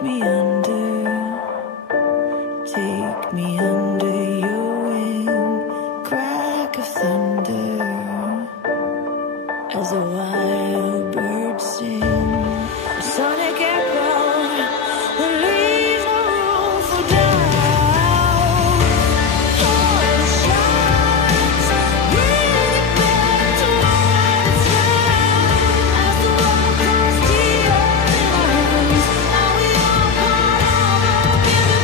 take me under your wing, crack of thunder, as a wild bird sings, a sonic echo that leaves no room for doubt. All the shots bring it back to life as the world comes to your eyes. Are we all part of a given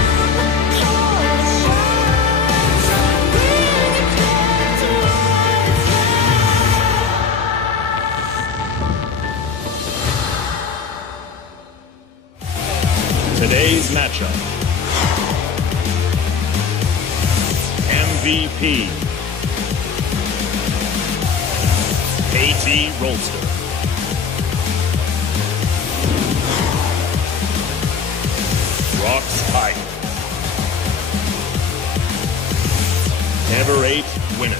plan? All the shots bring it back to life. Today's matchup. MVP. KT Rolster. ROX Pike. Ever 8 winners.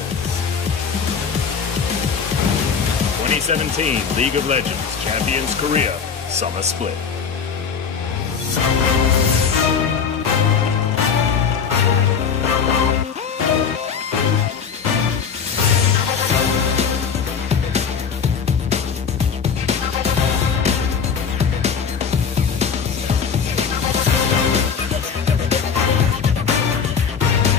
2017 League of Legends Champions Korea Summer Split.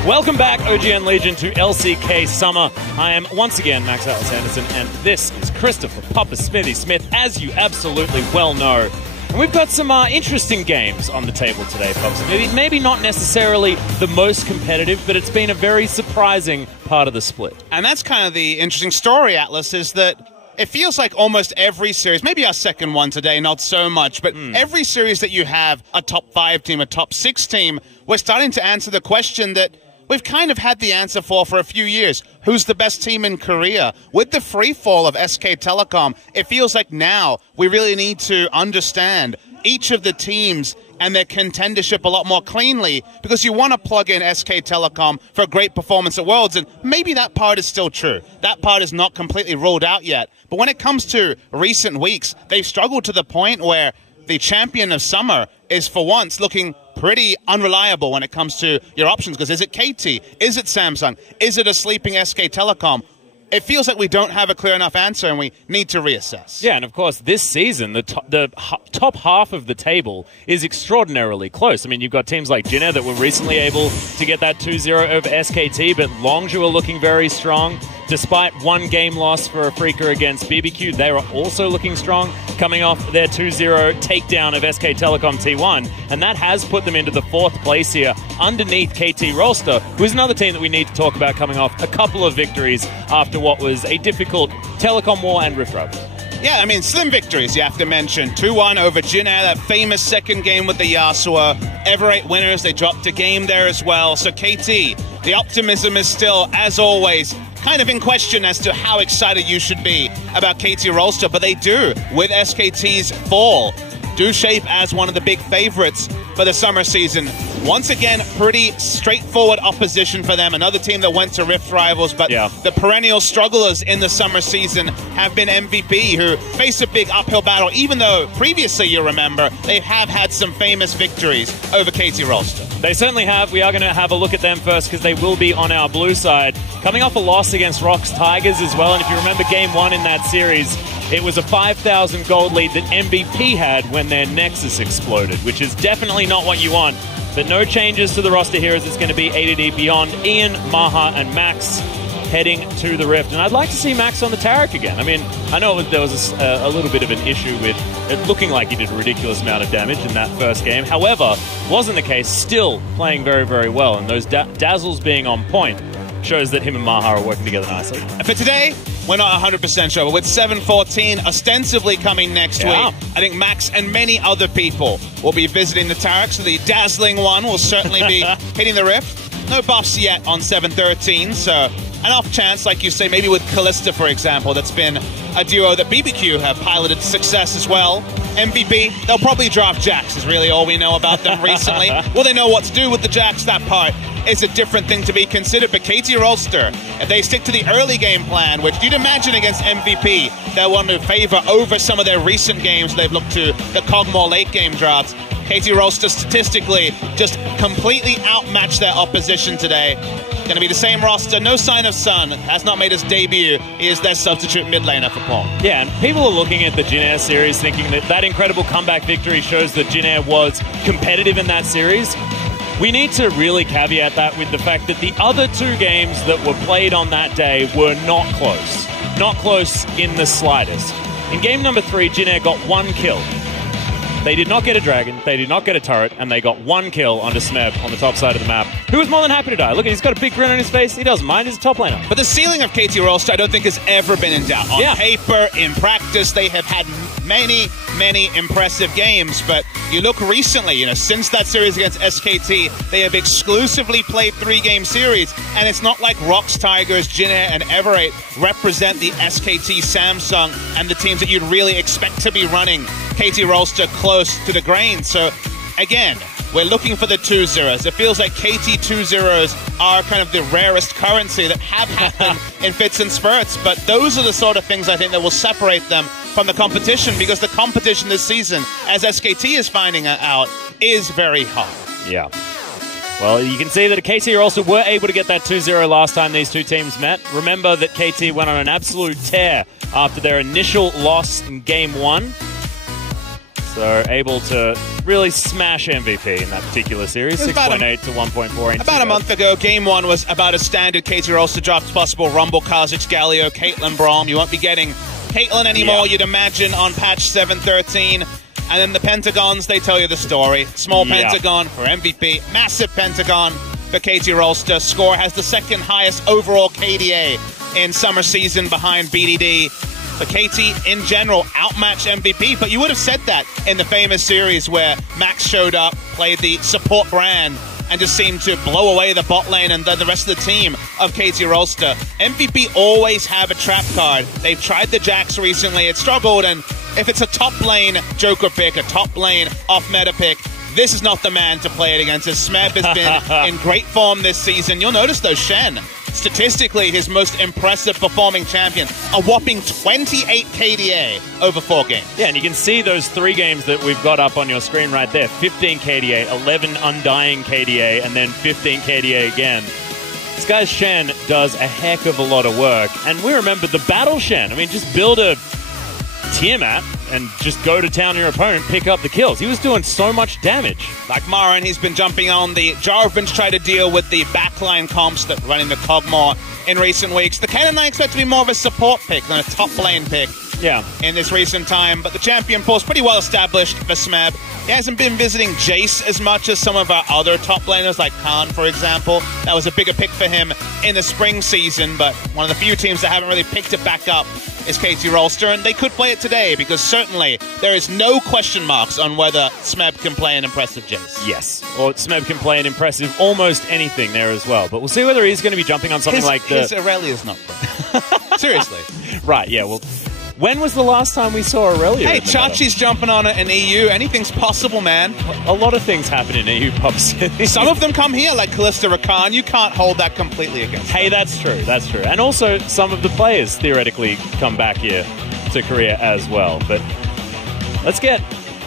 Welcome back, OGN Legion, to LCK Summer. I am once again Max Atlas Anderson, and this is Christopher Papa Smithy Smith, as you absolutely well know. And we've got some interesting games on the table today, Papa Smithy. Maybe not necessarily the most competitive, but it's been a very surprising part of the split. And that's kind of the interesting story, Atlas, is that it feels like almost every series, maybe our second one today, not so much, but every series that you have a top 5 team, a top 6 team, we're starting to answer the question that we've kind of had the answer for a few years. Who's the best team in Korea? With the free fall of SK Telecom, it feels like now we really need to understand each of the teams and their contendership a lot more cleanly, because you want to plug in SK Telecom for a great performance at Worlds, and maybe that part is still true. That part is not completely ruled out yet. But when it comes to recent weeks, they've struggled to the point where the champion of summer is for once looking pretty unreliable when it comes to your options, because is it KT? Is it Samsung? Is it a sleeping SK Telecom? It feels like we don't have a clear enough answer, and we need to reassess. Yeah, and of course, this season, the top half of the table is extraordinarily close. I mean, you've got teams like Jinna that were recently able to get that 2-0 over SKT, but Longzhu are looking very strong. Despite one game loss for a FLICKR against BBQ, they are also looking strong, coming off their 2-0 takedown of SK Telecom T1, and that has put them into the 4th place here, underneath KT Rolster, who is another team that we need to talk about, coming off a couple of victories after what was a difficult Telecom War and Rift Rivals. Yeah, I mean, slim victories, you have to mention. 2-1 over Jinna, that famous second game with the Yasuo. Ever 8 winners, they dropped a game there as well. So KT, the optimism is still, as always, kind of in question as to how excited you should be about KT Rolster, but they do, with SKT's fall, do shape as one of the big favorites for the summer season. Once again, pretty straightforward opposition for them. Another team that went to Rift Rivals, but the perennial strugglers in the summer season have been MVP, who face a big uphill battle, even though previously, you remember, they have had some famous victories over KT Rolster. They certainly have. We are going to have a look at them first, because they will be on our blue side. Coming off a loss against ROX Tigers as well, and if you remember game 1 in that series, it was a 5,000 gold lead that MVP had when their Nexus exploded, which is definitely not what you want. But no changes to the roster here, as it's going to be ADD Beyond, Ian, Maha, and Max heading to the Rift. And I'd like to see Max on the Taric again. I mean, I know there was a little bit of an issue with it looking like he did a ridiculous amount of damage in that first game. However, wasn't the case, still playing very, very well. And those dazzles being on point shows that him and Maha are working together nicely. For today, we're not 100% sure, but with 7-14 ostensibly coming next week, I think Max and many other people will be visiting the Taric, so the dazzling one will certainly be hitting the Rift. No buffs yet on 7-13, so an off chance, like you say, maybe with Kalista, for example. That's been a duo that BBQ have piloted to success as well. MVP, they'll probably draft Jax, is really all we know about them recently. Will they know what to do with the Jax? That part is a different thing to be considered. But KT Rolster, if they stick to the early game plan, which you'd imagine against MVP, they'll want to favor over some of their recent games, they've looked to the Cogmore late game drafts. KT Rolster statistically just completely outmatched their opposition today. Going to be the same roster. No sign of Sun. Has not made his debut. He is their substitute mid laner for Pawn. Yeah, and people are looking at the Jin Air series thinking that that incredible comeback victory shows that Jin Air was competitive in that series. We need to really caveat that with the fact that the other two games that were played on that day were not close. Not close in the slightest. In game number 3, Jin Air got 1 kill. They did not get a dragon, they did not get a turret, and they got 1 kill onto Smeb on the top side of the map, who was more than happy to die. Look, he's got a big grin on his face. He doesn't mind. He's a top laner. But the ceiling of KT Rolster, I don't think has ever been in doubt. On paper, in practice, they have had many impressive games. But you look recently, since that series against SKT, they have exclusively played 3-game series. And it's not like ROX, Tigers, Jin Air, and Everate represent the SKT, Samsung, and the teams that you'd really expect to be running KT Rolster close to the grain. So, again, we're looking for the 2-0s. It feels like KT 2-0s are kind of the rarest currency that have happened in fits and spurts, but those are the sort of things I think that will separate them from the competition, because the competition this season, as SKT is finding out, is very hard. Yeah. Well, you can see that KT also were able to get that 2-0 last time these two teams met. Remember that KT went on an absolute tear after their initial loss in Game 1. So able to really smash MVP in that particular series, 6.8 to 1.4. About a month ago, Game 1 was about as standard KT Rolster draft as possible. Rumble, Kha'Zix, Galio, Caitlyn, Braum. You won't be getting Caitlyn anymore, you'd imagine, on patch 7.13. And then the Pentagons, they tell you the story. Small Pentagon for MVP, massive Pentagon for KT Rolster. Score has the second highest overall KDA in summer season behind BDD. But KT, in general, outmatched MVP. But you would have said that in the famous series where Max showed up, played the support brand, and just seemed to blow away the bot lane and then the rest of the team of KT Rolster. MVP always have a trap card. They've tried the Jax recently. It struggled, and if it's a top lane Joker pick, a top lane off-meta pick, this is not the man to play it against. As Smeb has been in great form this season. You'll notice, though, Shen, statistically his most impressive performing champion, a whopping 28 KDA over 4 games. Yeah, and you can see those 3 games that we've got up on your screen right there. 15 KDA, 11 Undying KDA, and then 15 KDA again. This guy Shen does a heck of a lot of work. And we remember the battle Shen. I mean, just build a Tiamat and just go to town on your opponent, pick up the kills. He was doing so much damage. Like Marin, he's been jumping on the Jarvan to try to deal with the backline comps that run into Kog'Maw in recent weeks. The Kanan I expect to be more of a support pick than a top lane pick in this recent time, but the champion pool's pretty well established for Smeb. He hasn't been visiting Jace as much as some of our other top laners, like Khan, for example. That was a bigger pick for him in the spring season, but one of the few teams that haven't really picked it back up is KT Rolster, and they could play it today, because certainly there is no question marks on whether Smeb can play an impressive Jace. Yes, or Smeb can play an impressive almost anything there as well, but we'll see whether he's going to be jumping on something like the... His Aurelia's not playing. Seriously. Right, yeah, well... When was the last time we saw Aurelia? Hey, Chachi's jumping on it in EU. Anything's possible, man. A lot of things happen in EU pubs. Some of them come here, like Kalista Rakan. You can't hold that completely against them. Hey, that's true. That's true. And also, some of the players theoretically come back here to Korea as well. But let's get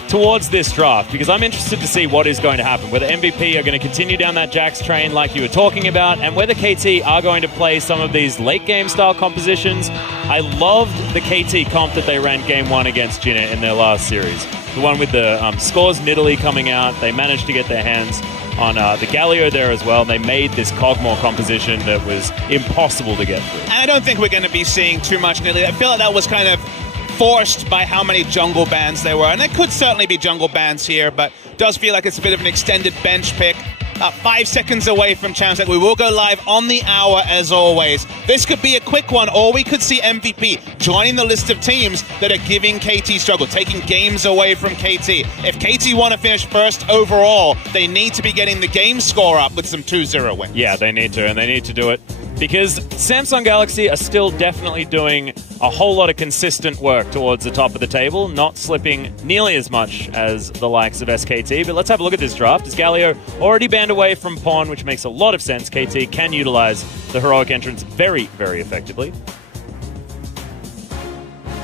towards this draft, because I'm interested to see what is going to happen, whether MVP are going to continue down that Jax train like you were talking about, and whether KT are going to play some of these late game style compositions. I loved the KT comp that they ran Game 1 against Jin Air in their last series. The one with the scores Nidalee coming out. They managed to get their hands on the Galio there as well. They made this Kog'Maw composition that was impossible to get through. And I don't think we're going to be seeing too much Nidalee. I feel like that was kind of forced by how many jungle bans there were. And there could certainly be jungle bans here, but does feel like it's a bit of an extended bench pick. 5 seconds away from Champs League. We will go live on the hour as always. This could be a quick one, or we could see MVP joining the list of teams that are giving KT struggle, taking games away from KT. If KT want to finish first overall, they need to be getting the game score up with some 2-0 wins. Yeah, they need to, and they need to do it because Samsung Galaxy are still definitely doing a whole lot of consistent work towards the top of the table, not slipping nearly as much as the likes of SKT. But let's have a look at this draft. As Galio already banned away from Pawn, which makes a lot of sense. KT can utilize the heroic entrance very, very effectively.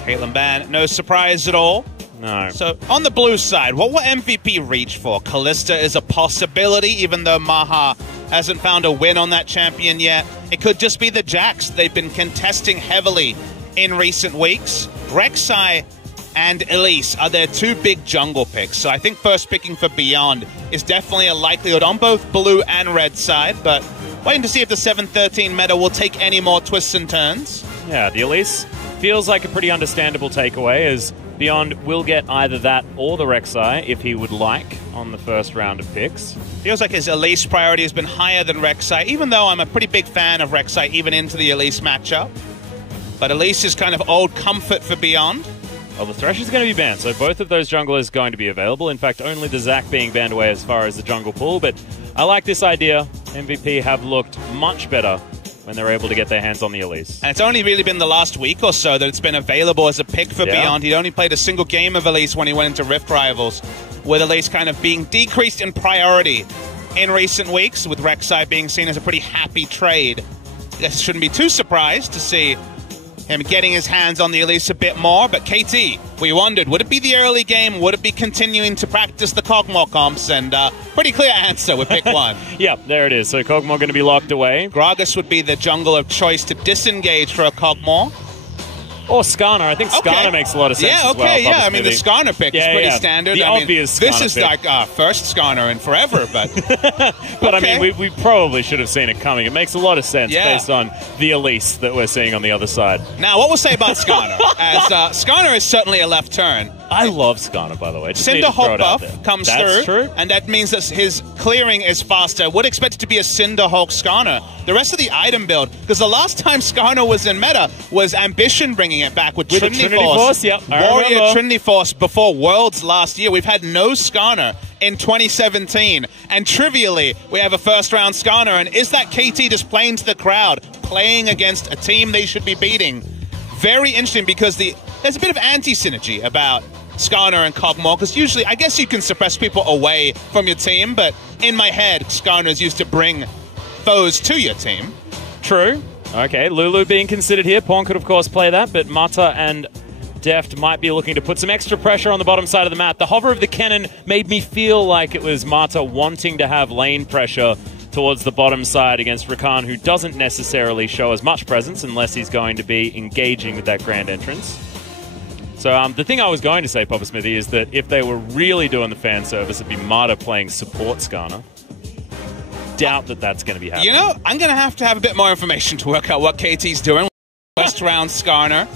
Caitlyn ban, no surprise at all. No. So, on the blue side, what will MVP reach for? Kalista is a possibility, even though Maha hasn't found a win on that champion yet. It could just be the Jax they've been contesting heavily in recent weeks. Rek'Sai and Elise are their two big jungle picks. So I think first picking for Beyond is definitely a likelihood on both blue and red side, but waiting to see if the 7-13 meta will take any more twists and turns. Yeah, the Elise feels like a pretty understandable takeaway, as Beyond will get either that or the Rek'Sai if he would like on the first round of picks. Feels like his Elise priority has been higher than Rek'Sai, even though I'm a pretty big fan of Rek'Sai even into the Elise matchup. But Elise is kind of old comfort for Beyond. Well, the Thresh is going to be banned, so both of those junglers going to be available. In fact, only the Zac being banned away as far as the jungle pool. But I like this idea. MVP have looked much better when they're able to get their hands on the Elise. And it's only really been the last week or so that it's been available as a pick for Beyond. He'd only played a single game of Elise when he went into Rift Rivals, with Elise kind of being decreased in priority in recent weeks, with Rek'Sai being seen as a pretty happy trade. I guess shouldn't be too surprised to see him getting his hands on the Elise a bit more. But KT, we wondered, would it be the early game? Would it be continuing to practice the Kog'Maw comps? And pretty clear answer with pick one. Yeah, there it is. So Kog'Maw going to be locked away. Gragas would be the jungle of choice to disengage for a Kog'Maw. Or Skarner. I think Skarner makes a lot of sense as well. Yeah, I mean, the Skarner pick is pretty standard. The obvious Skarner this is pick. like first Skarner in forever, but... But I mean, we probably should have seen it coming. It makes a lot of sense based on the Elise that we're seeing on the other side. Now, what we'll say about Skarner, as Skarner is certainly a left turn. I love Skarner, by the way. Cinder Hawk buff comes That's through, true. and that means that his clearing is faster. Would expect it to be a Cinder Hawk Skarner. The rest of the item build, because the last time Skarner was in meta was Ambition bringing it back with Trinity Force. Yep, Warrior Trinity Force before Worlds last year. We've had no Skarner in 2017, and trivially, we have a first-round Skarner, and is that KT just playing to the crowd, playing against a team they should be beating? Very interesting, because there's a bit of anti-synergy about Skarner and Kog'Maw, because usually, I guess you can suppress people away from your team, but in my head, Skarner is used to bring foes to your team. True. Okay, Lulu being considered here. Pawn could, of course, play that, but Mata and Deft might be looking to put some extra pressure on the bottom side of the map. The hover of the cannon made me feel like it was Mata wanting to have lane pressure towards the bottom side against Rakan, who doesn't necessarily show as much presence unless he's going to be engaging with that grand entrance. So the thing I was going to say, Papa Smithy, is that if they were really doing the fan service, it'd be Mata playing support Skarner. Doubt that that's going to be happening. You know, I'm going to have a bit more information to work out what KT's doing. First round Skarner.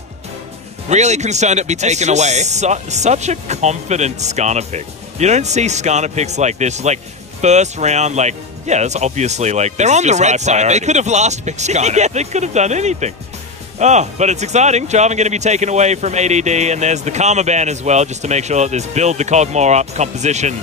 Really concerned it'd be taken away. Such a confident Skarner pick. You don't see Skarner picks like this, like first round, like, yeah, that's obviously like... They're on the red side. They could have last picked Skarner. Yeah, they could have done anything. Oh, but it's exciting. Jarvan going to be taken away from ADD, and there's the Karma ban as well, just to make sure that this build the Kog'Maw up composition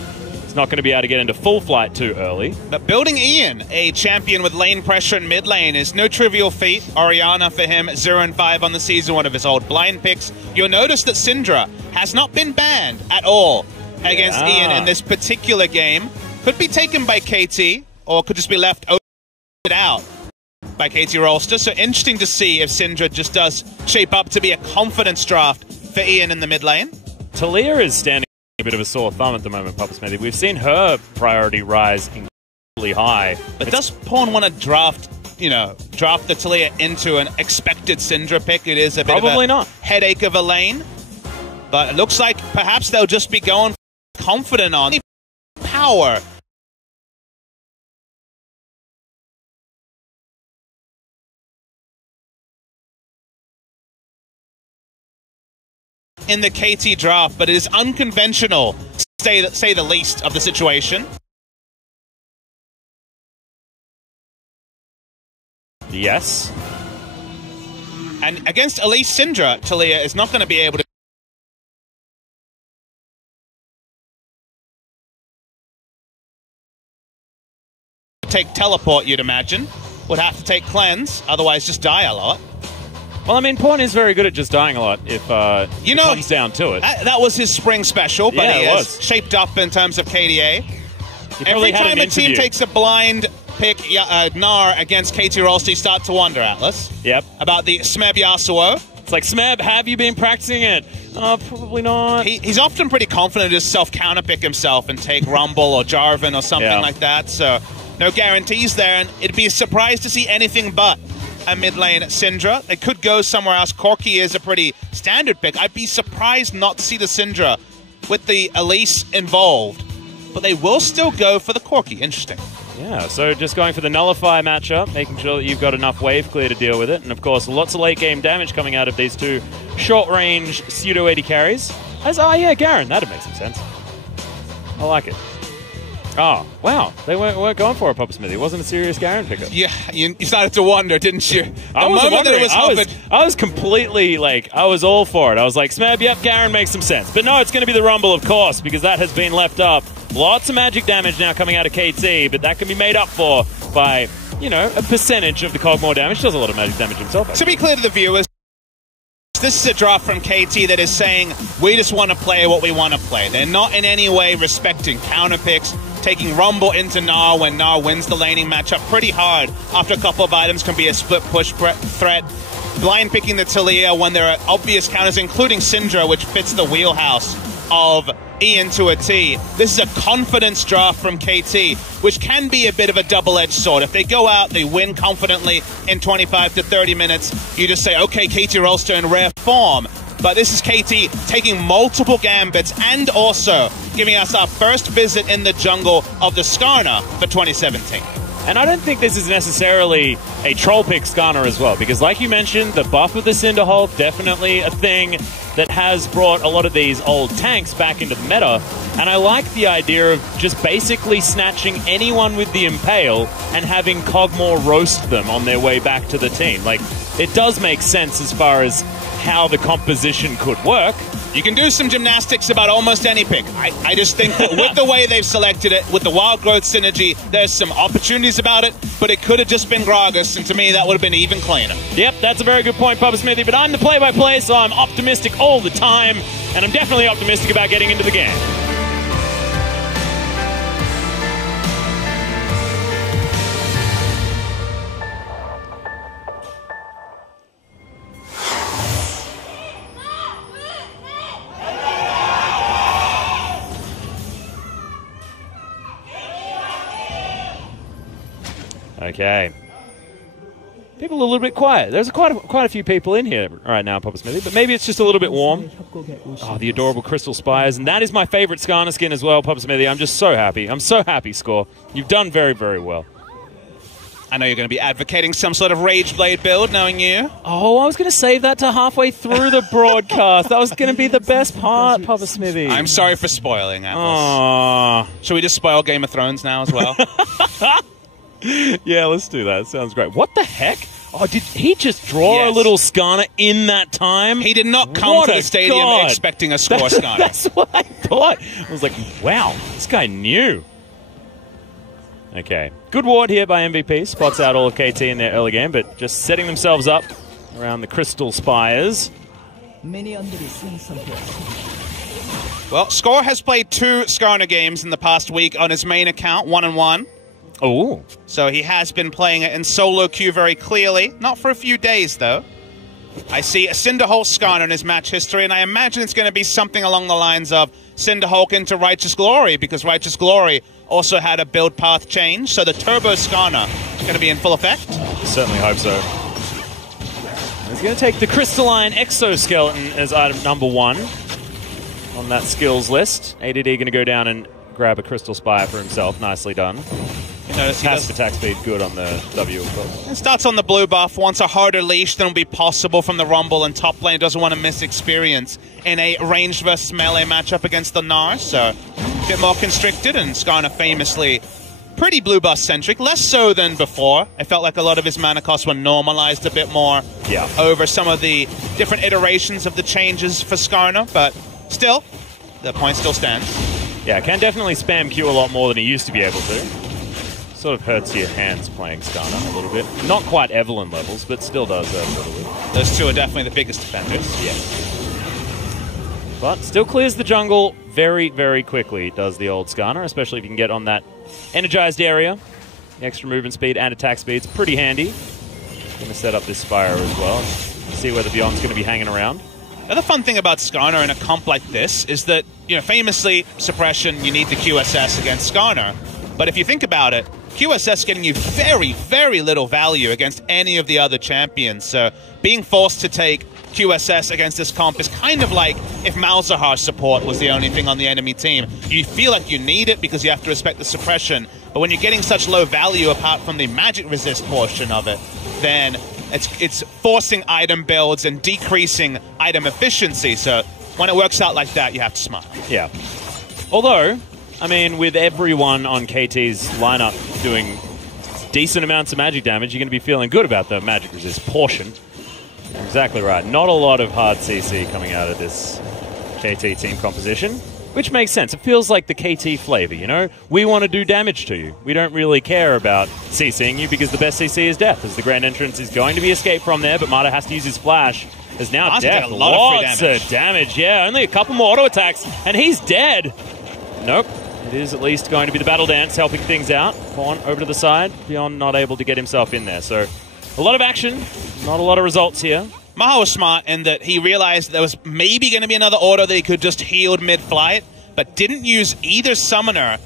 is not going to be able to get into full flight too early. But building Ian, a champion with lane pressure in mid lane, is no trivial feat. Orianna for him, 0-5 on the season, one of his old blind picks. You'll notice that Syndra has not been banned at all against Ian in this particular game. Could be taken by KT, or could just be left out by KT Rolster. So interesting to see if Syndra just does shape up to be a confidence draft for Ian in the mid lane. Talia is standing a bit of a sore thumb at the moment, Papa Smithy. We've seen her priority rise incredibly high. But does Pawn want to draft the Talia into an expected Syndra pick? It is a bit Probably of a not. headache of a lane. But it looks like perhaps they'll just be going confident on power. In the KT draft, but it is unconventional, say the least, of the situation. Yes. And against Elise Syndra, Talia is not going to be able to take teleport, you'd imagine. Would have to take cleanse, otherwise just die a lot. Well, I mean, Pawn is very good at just dying a lot if it comes down to it. That was his spring special, but he has shaped up in terms of KDA. Every time a team takes a blind pick Gnar against KT Rolster, you start to wonder, Atlas. Yep. About the Smeb Yasuo. It's like, Smeb, have you been practicing it? Probably not. He's often pretty confident to just self-counterpick himself and take Rumble or Jarvan or something like that, so no guarantees there, and it'd be a surprise to see anything but a mid lane Syndra. They could go somewhere else. Corki is a pretty standard pick. I'd be surprised not to see the Syndra with the Elise involved, but they will still go for the Corki. Interesting. Yeah, so just going for the Nullify matchup, making sure that you've got enough wave clear to deal with it, and of course lots of late game damage coming out of these two short-range pseudo-AD carries. Oh yeah, Garen, that'd make some sense. I like it. Oh, wow. They weren't going for it, Papa Smithy. It wasn't a serious Garen pickup. Yeah, you started to wonder, didn't you? I was completely, like, I was all for it. I was like, Smeb, yep, Garen makes some sense. But no, it's going to be the Rumble, of course, because that has been left up. Lots of magic damage now coming out of KT, but that can be made up for by, you know, a percentage of the Cogmore damage. He does a lot of magic damage himself. To be clear to the viewers, this is a draft from KT that is saying, we just want to play what we want to play. They're not in any way respecting counter picks, taking Rumble into Gnar when Gnar wins the laning matchup pretty hard after a couple of items can be a split push threat. Blind picking the Talia when there are obvious counters, including Syndra, which fits the wheelhouse of Ian to a T. This is a confidence draft from KT, which can be a bit of a double-edged sword. If they go out, they win confidently in 25 to 30 minutes, you just say, okay, KT Rolster in rare form. But this is KT taking multiple gambits and also giving us our first visit in the jungle of the Skarner for 2017. And I don't think this is necessarily a troll pick Skarner as well, because like you mentioned, the buff of the Cinderhulk, definitely a thing that has brought a lot of these old tanks back into the meta. And I like the idea of just basically snatching anyone with the Impale and having Cogmore roast them on their way back to the team. Like, it does make sense as far as how the composition could work. You can do some gymnastics about almost any pick. I just think that with the way they've selected it, with the wild growth synergy, there's some opportunities about it, but it could have just been Gragas, and to me that would have been even cleaner. Yep, that's a very good point, Papa Smithy, but I'm the play-by-play, so I'm optimistic all the time, and I'm definitely optimistic about getting into the game. Okay. People are a little bit quiet. There's quite a few people in here right now, Papa Smithy, but maybe it's just a little bit warm. Oh, the adorable Crystal Spires, and that is my favorite Skarner skin as well, Papa Smithy. I'm just so happy. I'm so happy, Score. You've done very, very well. I know you're going to be advocating some sort of Rage Blade build, knowing you. Oh, I was going to save that to halfway through the broadcast. That was going to be the best part, Papa Smithy. I'm sorry for spoiling, Atlas. Aww. Should we just spoil Game of Thrones now as well? Yeah, let's do that. Sounds great. What the heck? Oh, did he just draw a little Skarner in that time? He did not come to the stadium expecting a score Skarner. That's what I thought. I was like, wow, this guy knew. Okay. Good ward here by MVP. Spots out all of KT in their early game, but just setting themselves up around the Crystal Spires. Well, Score has played 2 Skarner games in the past week on his main account, 1-1. Oh. So he has been playing it in solo queue very clearly. Not for a few days, though. I see a Cinderhulk Skarner in his match history, and I imagine it's going to be something along the lines of Cinderhulk into Righteous Glory, because Righteous Glory also had a build path change, so the Turbo Skarner is going to be in full effect. Certainly hope so. He's going to take the Crystalline Exoskeleton as item number 1 on that skills list. ADD going to go down and grab a Crystal Spire for himself. Nicely done. You notice passive attack speed good on the W, of course. It starts on the blue buff, wants a harder leash than will be possible from the Rumble, and top lane doesn't want to miss experience in a ranged versus melee matchup against the Gnar, so a bit more constricted, and Skarner famously pretty blue buff centric, less so than before. I felt like a lot of his mana costs were normalized a bit more over some of the different iterations of the changes for Skarner, but still, the point still stands. Yeah, can definitely spam Q a lot more than he used to be able to. Sort of hurts your hands playing Skarner a little bit. Not quite Evelyn levels, but still does hurt a little bit. Those 2 are definitely the biggest defenders. Yes. But still clears the jungle very, very quickly, does the old Skarner, especially if you can get on that energized area. The extra movement speed and attack speed's pretty handy. Going to set up this Spire as well. see whether Beyond's going to be hanging around. The other fun thing about Skarner in a comp like this is that, famously, suppression, you need the QSS against Skarner. But if you think about it, QSS getting you very, very little value against any of the other champions. So being forced to take QSS against this comp is kind of like if Malzahar's support was the only thing on the enemy team. You feel like you need it because you have to respect the suppression, but when you're getting such low value apart from the magic resist portion of it, then it's forcing item builds and decreasing item efficiency. So when it works out like that, you have to smile. Yeah. Although, I mean, with everyone on KT's lineup doing decent amounts of magic damage, you're going to be feeling good about the magic resist portion. You're exactly right. Not a lot of hard CC coming out of this KT team composition, which makes sense. It feels like the KT flavor, We want to do damage to you. We don't really care about CCing you because the best CC is death, as the grand entrance is going to be escaped from there, but Mata has to use his flash. There's now death. Lots of damage. Yeah, only a couple more auto attacks, and he's dead. Nope. It is at least going to be the battle dance helping things out. Pawn over to the side. Beyond not able to get himself in there. So a lot of action, not a lot of results here. Maha was smart in that he realized there was maybe going to be another auto that he could just healed mid-flight, but didn't use either summoner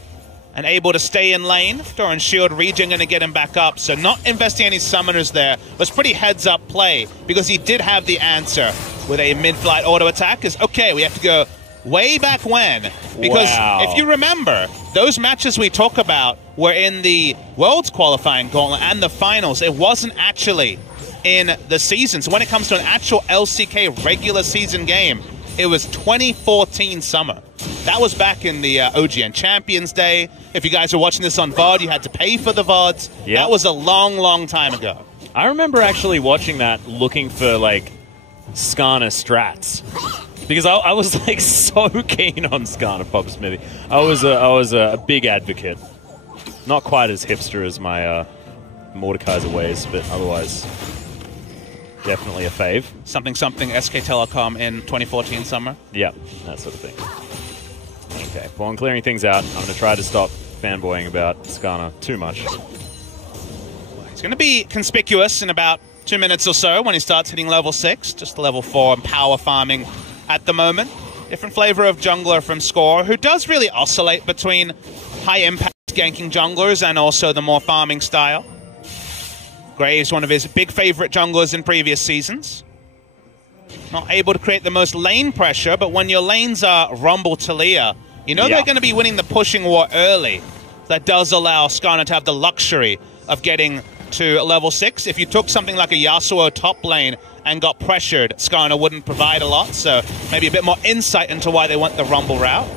and able to stay in lane. Doran shield regen going to get him back up, so not investing any summoners there was pretty heads-up play because he did have the answer with a mid-flight auto attack. Because, okay, we have to go way back when, because if you remember, those matches we talk about were in the Worlds qualifying gauntlet and the finals. It wasn't actually in the season. So when it comes to an actual LCK regular season game, it was 2014 summer. That was back in the OGN Champions Day. If you guys are watching this on VOD, you had to pay for the VODs. Yep. That was a long, long time ago. I remember actually watching that, looking for, like, Skarner strats. Because I was like so keen on Skarner Pop Smithy. I was a big advocate. Not quite as hipster as my Mordekaiser ways, but otherwise definitely a fave. Something SK Telecom in 2014 summer. Yeah, that sort of thing. Okay, Pawn clearing things out. I'm going to try to stop fanboying about Skarner too much. He's going to be conspicuous in about 2 minutes or so when he starts hitting level 6. Just level 4 and power farming at the moment. Different flavor of jungler from Score, who does really oscillate between high-impact ganking junglers and also the more farming style. Graves, one of his big favorite junglers in previous seasons. Not able to create the most lane pressure, but when your lanes are Rumble Talia, they're going to be winning the pushing war early. That does allow Skarner to have the luxury of getting to level 6. If you took something like a Yasuo top lane and got pressured, Skarner wouldn't provide a lot, so maybe a bit more insight into why they went the Rumble route.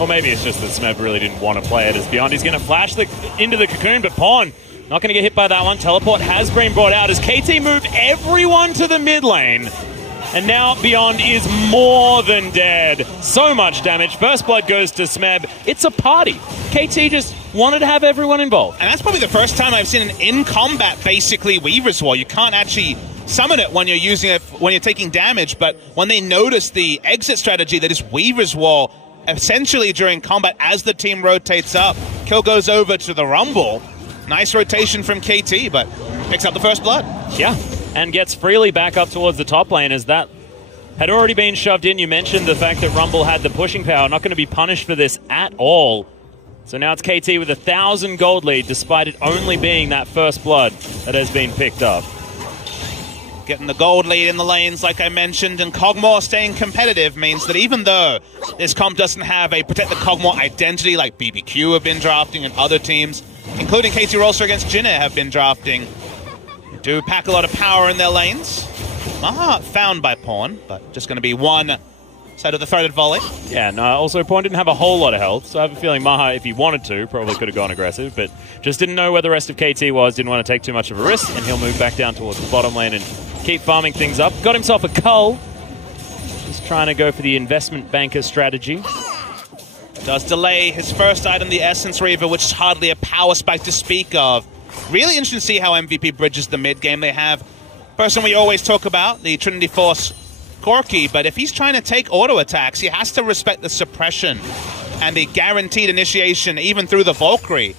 Or maybe it's just that Smeb really didn't want to play it as Beyond. He's going to flash into the cocoon, but Pawn not going to get hit by that one. Teleport has been brought out as KT moved everyone to the mid lane. And now Beyond is more than dead. So much damage. First blood goes to Smeb. It's a party. KT just wanted to have everyone involved. And that's probably the first time I've seen an in-combat, basically, Weaver's Wall. You can't actually summon it when you're using it, when you're taking damage, but when they notice the exit strategy that is Weaver's Wall, essentially during combat as the team rotates up, kill goes over to the Rumble. Nice rotation from KT, but picks up the first blood. Yeah, and gets freely back up towards the top lane as that had already been shoved in. You mentioned the fact that Rumble had the pushing power. Not going to be punished for this at all. So now it's KT with 1,000 gold lead, despite it only being that first blood that has been picked up. Getting the gold lead in the lanes, like I mentioned, and Kog'Maw staying competitive means that even though this comp doesn't have a Protect the Kog'Maw identity like BBQ have been drafting and other teams, including KT Rolster against Jinne have been drafting, they do pack a lot of power in their lanes. Maha found by Pawn, but just going to be one side of the threaded volley. Yeah, no, also Pawn didn't have a whole lot of health, so I have a feeling Maha, if he wanted to, probably could have gone aggressive, but just didn't know where the rest of KT was, didn't want to take too much of a risk, and he'll move back down towards the bottom lane and keep farming things up. Got himself a cull. Just trying to go for the investment banker strategy. Does delay his first item, the Essence Reaver, which is hardly a power spike to speak of. Really interesting to see how MVP bridges the mid game. They have person we always talk about, the Trinity Force Corki, but if he's trying to take auto attacks, he has to respect the suppression and the guaranteed initiation, even through the Valkyrie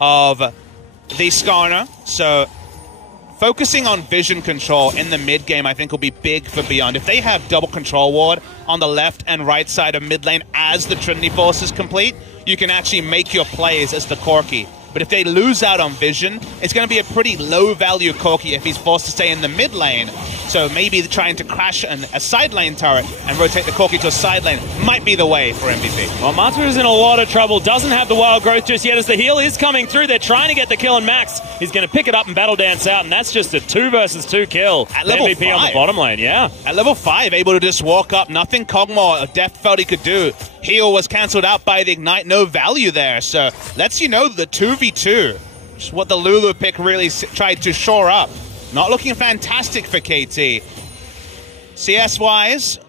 of the Skarner. So focusing on vision control in the mid game, I think, will be big for Beyond. If they have double control ward on the left and right side of mid lane as the Trinity Force is complete, you can actually make your plays as the Corki. But if they lose out on vision, it's going to be a pretty low-value Corki if he's forced to stay in the mid lane. So maybe trying to crash a side lane turret and rotate the Corki to a side lane might be the way for MVP. Well, Mata is in a lot of trouble. Doesn't have the wild growth just yet as the heal is coming through. They're trying to get the kill, and Max is going to pick it up and battle dance out, and that's just a 2 versus 2 kill. At level MVP 5. on the bottom lane, yeah. At level 5, able to just walk up. Nothing Kog'Maw or Deft felt he could do. Heal was cancelled out by the Ignite. No value there. So lets you know the 2v2. Just what the Lulu pick really tried to shore up. Not looking fantastic for KT. CS-wise,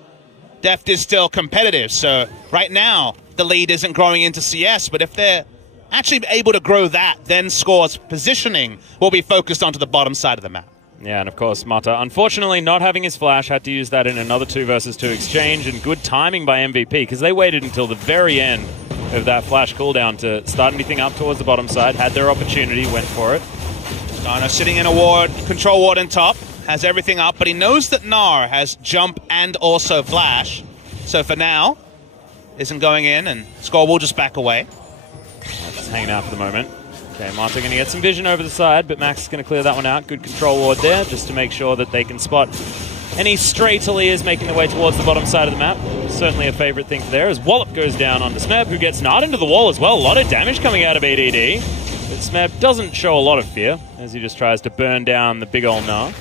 Deft is still competitive. So right now, the lead isn't growing into CS. But if they're actually able to grow that, then Score's positioning will be focused onto the bottom side of the map. Yeah, and of course, Mata, unfortunately not having his flash, had to use that in another 2 versus 2 exchange, and good timing by MVP, because they waited until the very end of that flash cooldown to start anything up towards the bottom side, had their opportunity, went for it. Dano sitting in a ward, control ward on top, has everything up, but he knows that Gnar has jump and also flash, so for now, isn't going in, and Score will just back away. Just hanging out for the moment. Okay, Mata going to get some vision over the side, but Max is going to clear that one out. Good control ward there, just to make sure that they can spot any stray Talias making their way towards the bottom side of the map. Certainly a favorite thing there, as Wallop goes down onto Smeb, who gets Nard into the wall as well. A lot of damage coming out of EDD, but Smeb doesn't show a lot of fear, as he just tries to burn down the big old Gnar.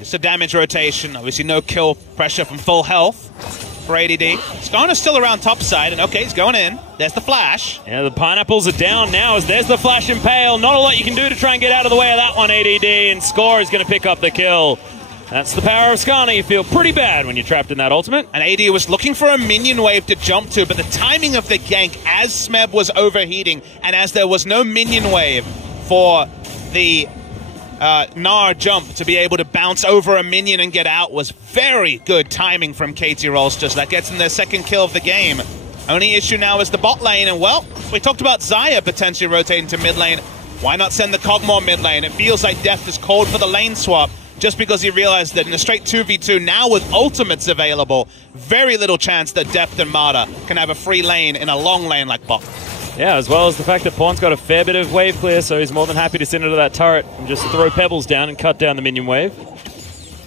Just a damage rotation, obviously no kill pressure from full health for ADD. Starner's still around top side, and okay, he's going in. There's the flash. Yeah, the pineapples are down now as there's the flash impale. Not a lot you can do to try and get out of the way of that one, ADD, and Score is going to pick up the kill. That's the power of Skarner. You feel pretty bad when you're trapped in that ultimate. And AD was looking for a minion wave to jump to, but the timing of the gank as Smeb was overheating and as there was no minion wave for the Gnar jump to be able to bounce over a minion and get out was very good timing from KT Rolster. So that gets them their second kill of the game. Only issue now is the bot lane, and well, we talked about Xayah potentially rotating to mid lane. Why not send the Kog'Maw mid lane? It feels like Deft is called for the lane swap just because he realized that in a straight 2v2, now with ultimates available, very little chance that Deft and Mata can have a free lane in a long lane like bot. Yeah, as well as the fact that Pawn's got a fair bit of wave clear, so he's more than happy to sit into that turret and just throw pebbles down and cut down the minion wave.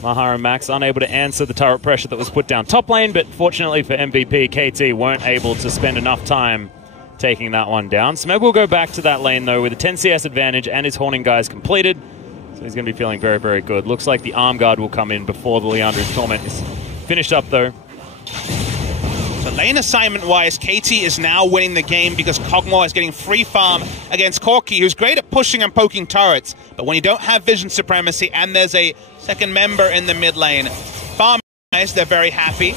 Maha and Max unable to answer the turret pressure that was put down top lane, but fortunately for MVP, KT weren't able to spend enough time taking that one down. Smeb will go back to that lane, though, with a 10 CS advantage and his Horning guys completed, so he's going to be feeling very, very good. Looks like the Arm Guard will come in before the Leandro's Torment is finished up, though. So lane assignment-wise, KT is now winning the game because Kog'Maw is getting free farm against Corki, who's great at pushing and poking turrets, but when you don't have vision supremacy and there's a second member in the mid lane, farm-wise, they're very happy.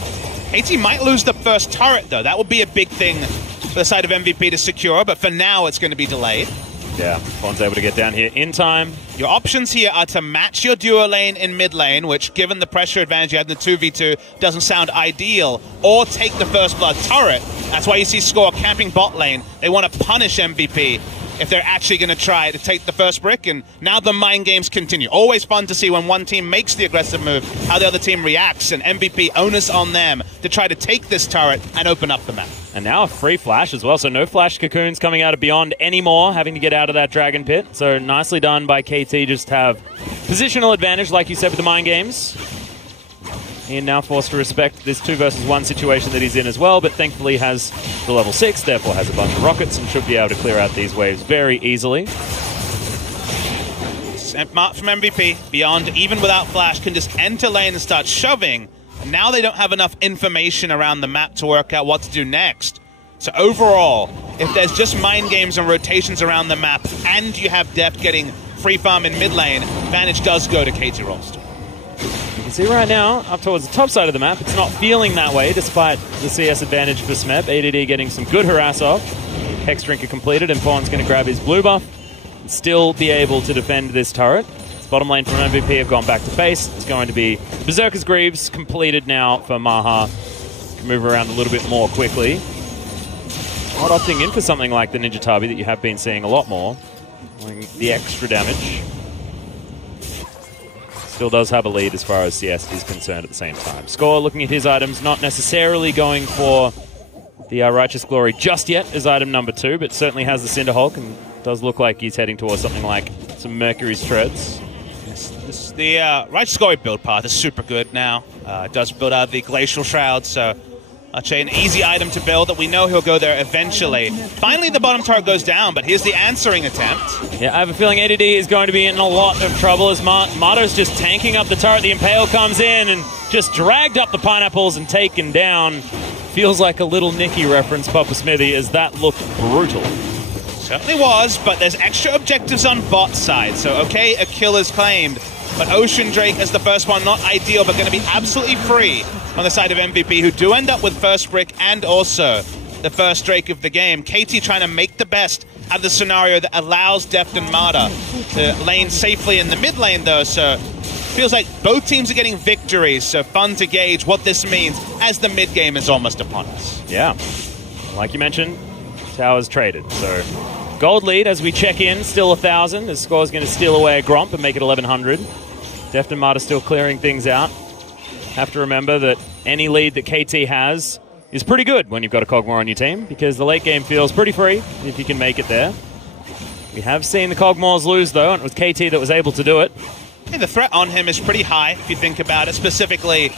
KT might lose the first turret, though. That would be a big thing for the side of MVP to secure, but for now, it's going to be delayed. Yeah, Pawn's able to get down here in time. Your options here are to match your duo lane in mid lane, which, given the pressure advantage you had in the 2v2, doesn't sound ideal, or take the first blood turret. That's why you see Score camping bot lane. They want to punish MVP if they're actually going to try to take the first brick, and now the mind games continue. Always fun to see when one team makes the aggressive move, how the other team reacts, and MVP onus on them to try to take this turret and open up the map. And now a free flash as well, so no flash cocoons coming out of Beyond anymore, having to get out of that dragon pit. So nicely done by KT, just have positional advantage, like you said, with the mind games. Ian now forced to respect this 2 versus 1 situation that he's in as well, but thankfully has the level 6, therefore has a bunch of rockets and should be able to clear out these waves very easily. Mark from MVP, Beyond, even without flash, can just enter lane and start shoving. And now they don't have enough information around the map to work out what to do next. So overall, if there's just mind games and rotations around the map, and you have Deft getting free farm in mid lane, advantage does go to KT Rolster. You can see right now, up towards the top side of the map, it's not feeling that way, despite the CS advantage for Smeb. ADD getting some good harass off. Hex Drinker completed, and Pawn's going to grab his blue buff and still be able to defend this turret. Bottom lane from MVP have gone back to base. It's going to be Berserker's Greaves completed now for Maha. Can move around a little bit more quickly. Not opting in for something like the Ninja Tabi that you have been seeing a lot more. The extra damage. still does have a lead as far as CS is concerned at the same time. Score, looking at his items, not necessarily going for the Righteous Glory just yet as item number 2, but certainly has the Cinder Hulk and does look like he's heading towards something like some Mercury's Treads. The Righteous Glory build path is super good now. It does build out the Glacial Shroud, so an easy item to build that we know he'll go there eventually. Finally, the bottom turret goes down, but here's the answering attempt. Yeah, I have a feeling ADD is going to be in a lot of trouble as Mato's just tanking up the turret. The Impale comes in and just dragged up the pineapples and taken down. Feels like a little Nicky reference, Papa Smithy, as that looked brutal. Certainly was, but there's extra objectives on bot side, so okay, a kill is claimed. But Ocean Drake as the first one, not ideal, but going to be absolutely free on the side of MVP, who do end up with first brick and also the first Drake of the game. KT trying to make the best out of the scenario that allows Deft and Mata to lane safely in the mid lane, though, so feels like both teams are getting victories, so fun to gauge what this means as the mid game is almost upon us. Yeah, like you mentioned, towers traded, so gold lead as we check in, still 1,000. The score's going to steal away a Gromp and make it 1,100. Deft and Mata still clearing things out. Have to remember that any lead that KT has is pretty good when you've got a Kog'Maw on your team, because the late game feels pretty free if you can make it there. We have seen the Kog'Maws lose, though, and it was KT that was able to do it. Yeah, the threat on him is pretty high, if you think about it. Specifically,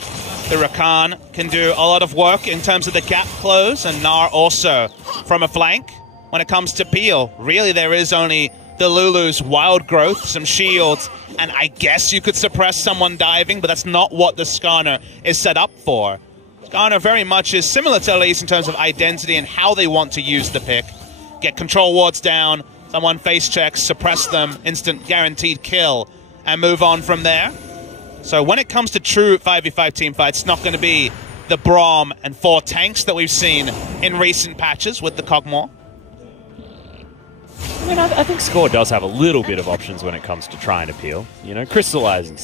the Rakan can do a lot of work in terms of the gap close, and Gnar also from a flank. When it comes to Peel, really there is only the Lulu's wild growth, some shields, and I guess you could suppress someone diving, but that's not what the Skarner is set up for. Skarner very much is similar to Elise in terms of identity and how they want to use the pick. Get control wards down, someone face checks, suppress them, instant guaranteed kill, and move on from there. So when it comes to true 5v5 team fights, it's not going to be the Braum and 4 tanks that we've seen in recent patches with the Kog'Maw. I mean, I think Score does have a little bit of options when it comes to trying to peel. You know, crystallizing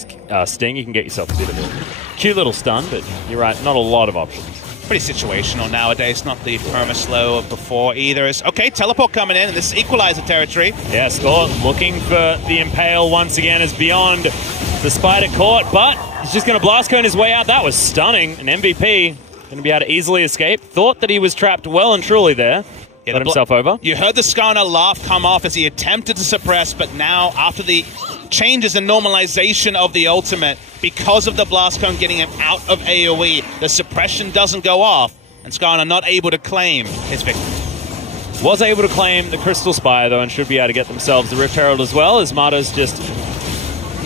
Sting, you can get yourself a bit of a cute little stun, but you're right, not a lot of options. Pretty situational nowadays, not the perma-slow of before either. Okay, teleport coming in, and this is Equalizer territory. Yeah, Score looking for the Impale once again as beyond the Spider caught, but he's just going to blast cone his way out. That was stunning. An MVP going to be able to easily escape. Thought that he was trapped well and truly there. Got himself over. You heard the Skarner laugh come off as he attempted to suppress, but now after the changes and normalization of the ultimate, because of the blast cone getting him out of AoE, the suppression doesn't go off, and Skarner not able to claim his victory. Was able to claim the Crystal Spire, though, and should be able to get themselves the Rift Herald as well, as Mata's just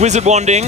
Wizard Wanding.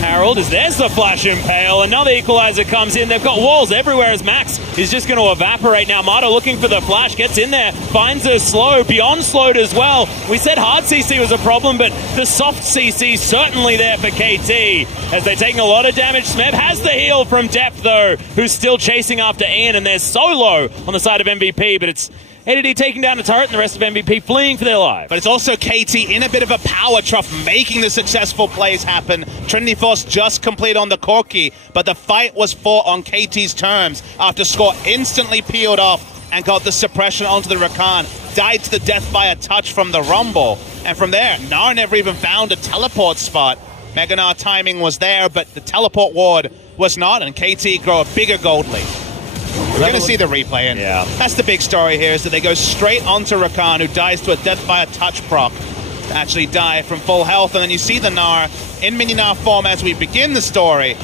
Herald, as there's the Flash Impale. Another Equalizer comes in. They've got walls everywhere as Max is just going to evaporate now. Mata looking for the Flash, gets in there, finds her slow, beyond slowed as well. We said hard CC was a problem, but the soft CC certainly there for KT as they're taking a lot of damage. Smeb has the heal from Depth, though, who's still chasing after Ian, and they're so low on the side of MVP, but it's ADD taking down the turret and the rest of MVP fleeing for their life. But it's also KT in a bit of a power trough, making the successful plays happen. Trinity Force just complete on the Corki, but the fight was fought on KT's terms after Score instantly peeled off and got the suppression onto the Rakan. Died to the death by a touch from the Rumble. And from there, Gnar never even found a teleport spot. Mega Gnar timing was there, but the teleport ward was not, and KT grow a bigger gold lead. We're going to see the replay, and that's the big story here, is that they go straight onto Rakan, who dies to a death by a touch proc to actually die from full health, and then you see the Gnar in mini Gnar form as we begin the story,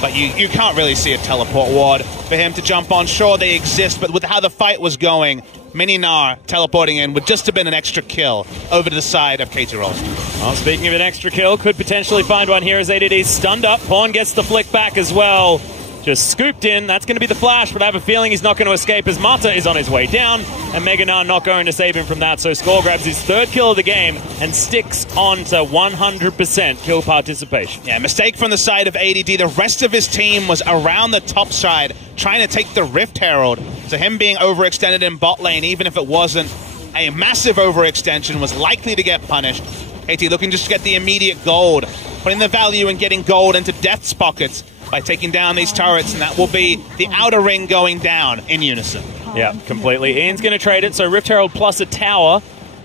but you can't really see a teleport ward for him to jump on. Sure, they exist, but with how the fight was going, mini Gnar teleporting in would just have been an extra kill over to the side of KT Rolster. Well, speaking of an extra kill, could potentially find one here as ADD's stunned up. Pawn gets the flick back as well. Just scooped in. That's going to be the Flash, but I have a feeling he's not going to escape as Mata is on his way down, and Mega Gnar not going to save him from that. So Score grabs his 3rd kill of the game and sticks on to 100% kill participation. Yeah, mistake from the side of ADD. The rest of his team was around the top side trying to take the Rift Herald. So him being overextended in bot lane, even if it wasn't a massive overextension, was likely to get punished. KT looking just to get the immediate gold, putting the value in getting gold into Death's pockets by taking down these turrets, and that will be the outer ring going down in unison. Yeah, completely. Ian's going to trade it, so Rift Herald plus a tower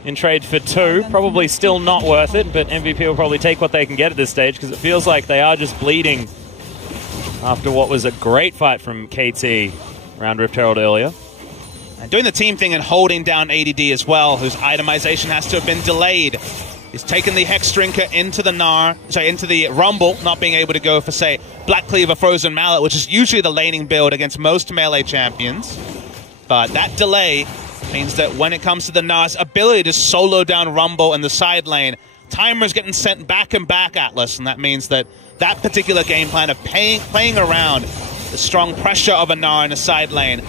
in trade for 2. Probably still not worth it, but MVP will probably take what they can get at this stage because it feels like they are just bleeding after what was a great fight from KT around Rift Herald earlier. And doing the team thing and holding down ADD as well, whose itemization has to have been delayed. He's taken the Hex Drinker into the into the Rumble, not being able to go for, say, Black Cleaver, Frozen Mallet, which is usually the laning build against most melee champions. But that delay means that when it comes to the Nar's ability to solo down Rumble in the side lane, timer's getting sent back and back, Atlas, and that means that that particular game plan of playing around the strong pressure of a Gnar in a side lane,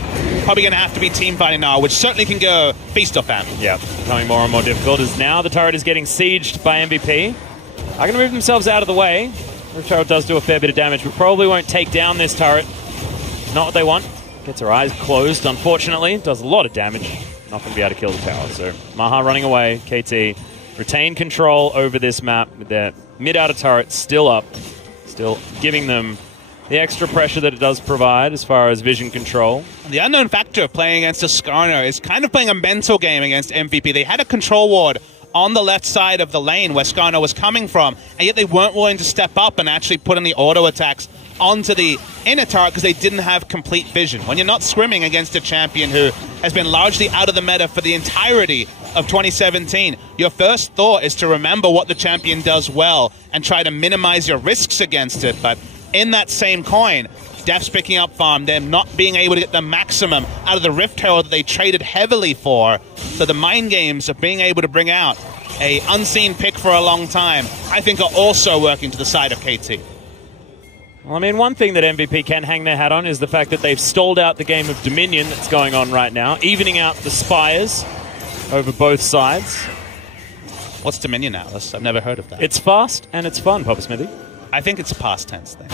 probably going to have to be team fighting Gnar, which certainly can go feast or famine. Yeah, becoming more and more difficult as now the turret is getting sieged by MVP. Are going to move themselves out of the way. Rift Herald does do a fair bit of damage, but probably won't take down this turret. It's not what they want. Gets her eyes closed, unfortunately. Does a lot of damage. Not going to be able to kill the tower. So Maha running away. KT retain control over this map with their mid-outer turret still up. Still giving them the extra pressure that it does provide as far as vision control. The unknown factor of playing against a Skarner is kind of playing a mental game against MVP. They had a control ward on the left side of the lane where Skarner was coming from, and yet they weren't willing to step up and actually put in the auto attacks onto the inner turret because they didn't have complete vision. When you're not scrimming against a champion who has been largely out of the meta for the entirety of 2017, your first thought is to remember what the champion does well and try to minimize your risks against it. But in that same coin, Def's picking up farm, them not being able to get the maximum out of the Rift Herald that they traded heavily for. So the mind games of being able to bring out a unseen pick for a long time, I think are also working to the side of KT. Well, I mean, one thing that MVP can hang their hat on is the fact that they've stalled out the game of Dominion that's going on right now, evening out the Spires over both sides. What's Dominion, Atlas? I've never heard of that. It's fast and it's fun, Papa Smithy. I think it's a past tense thing.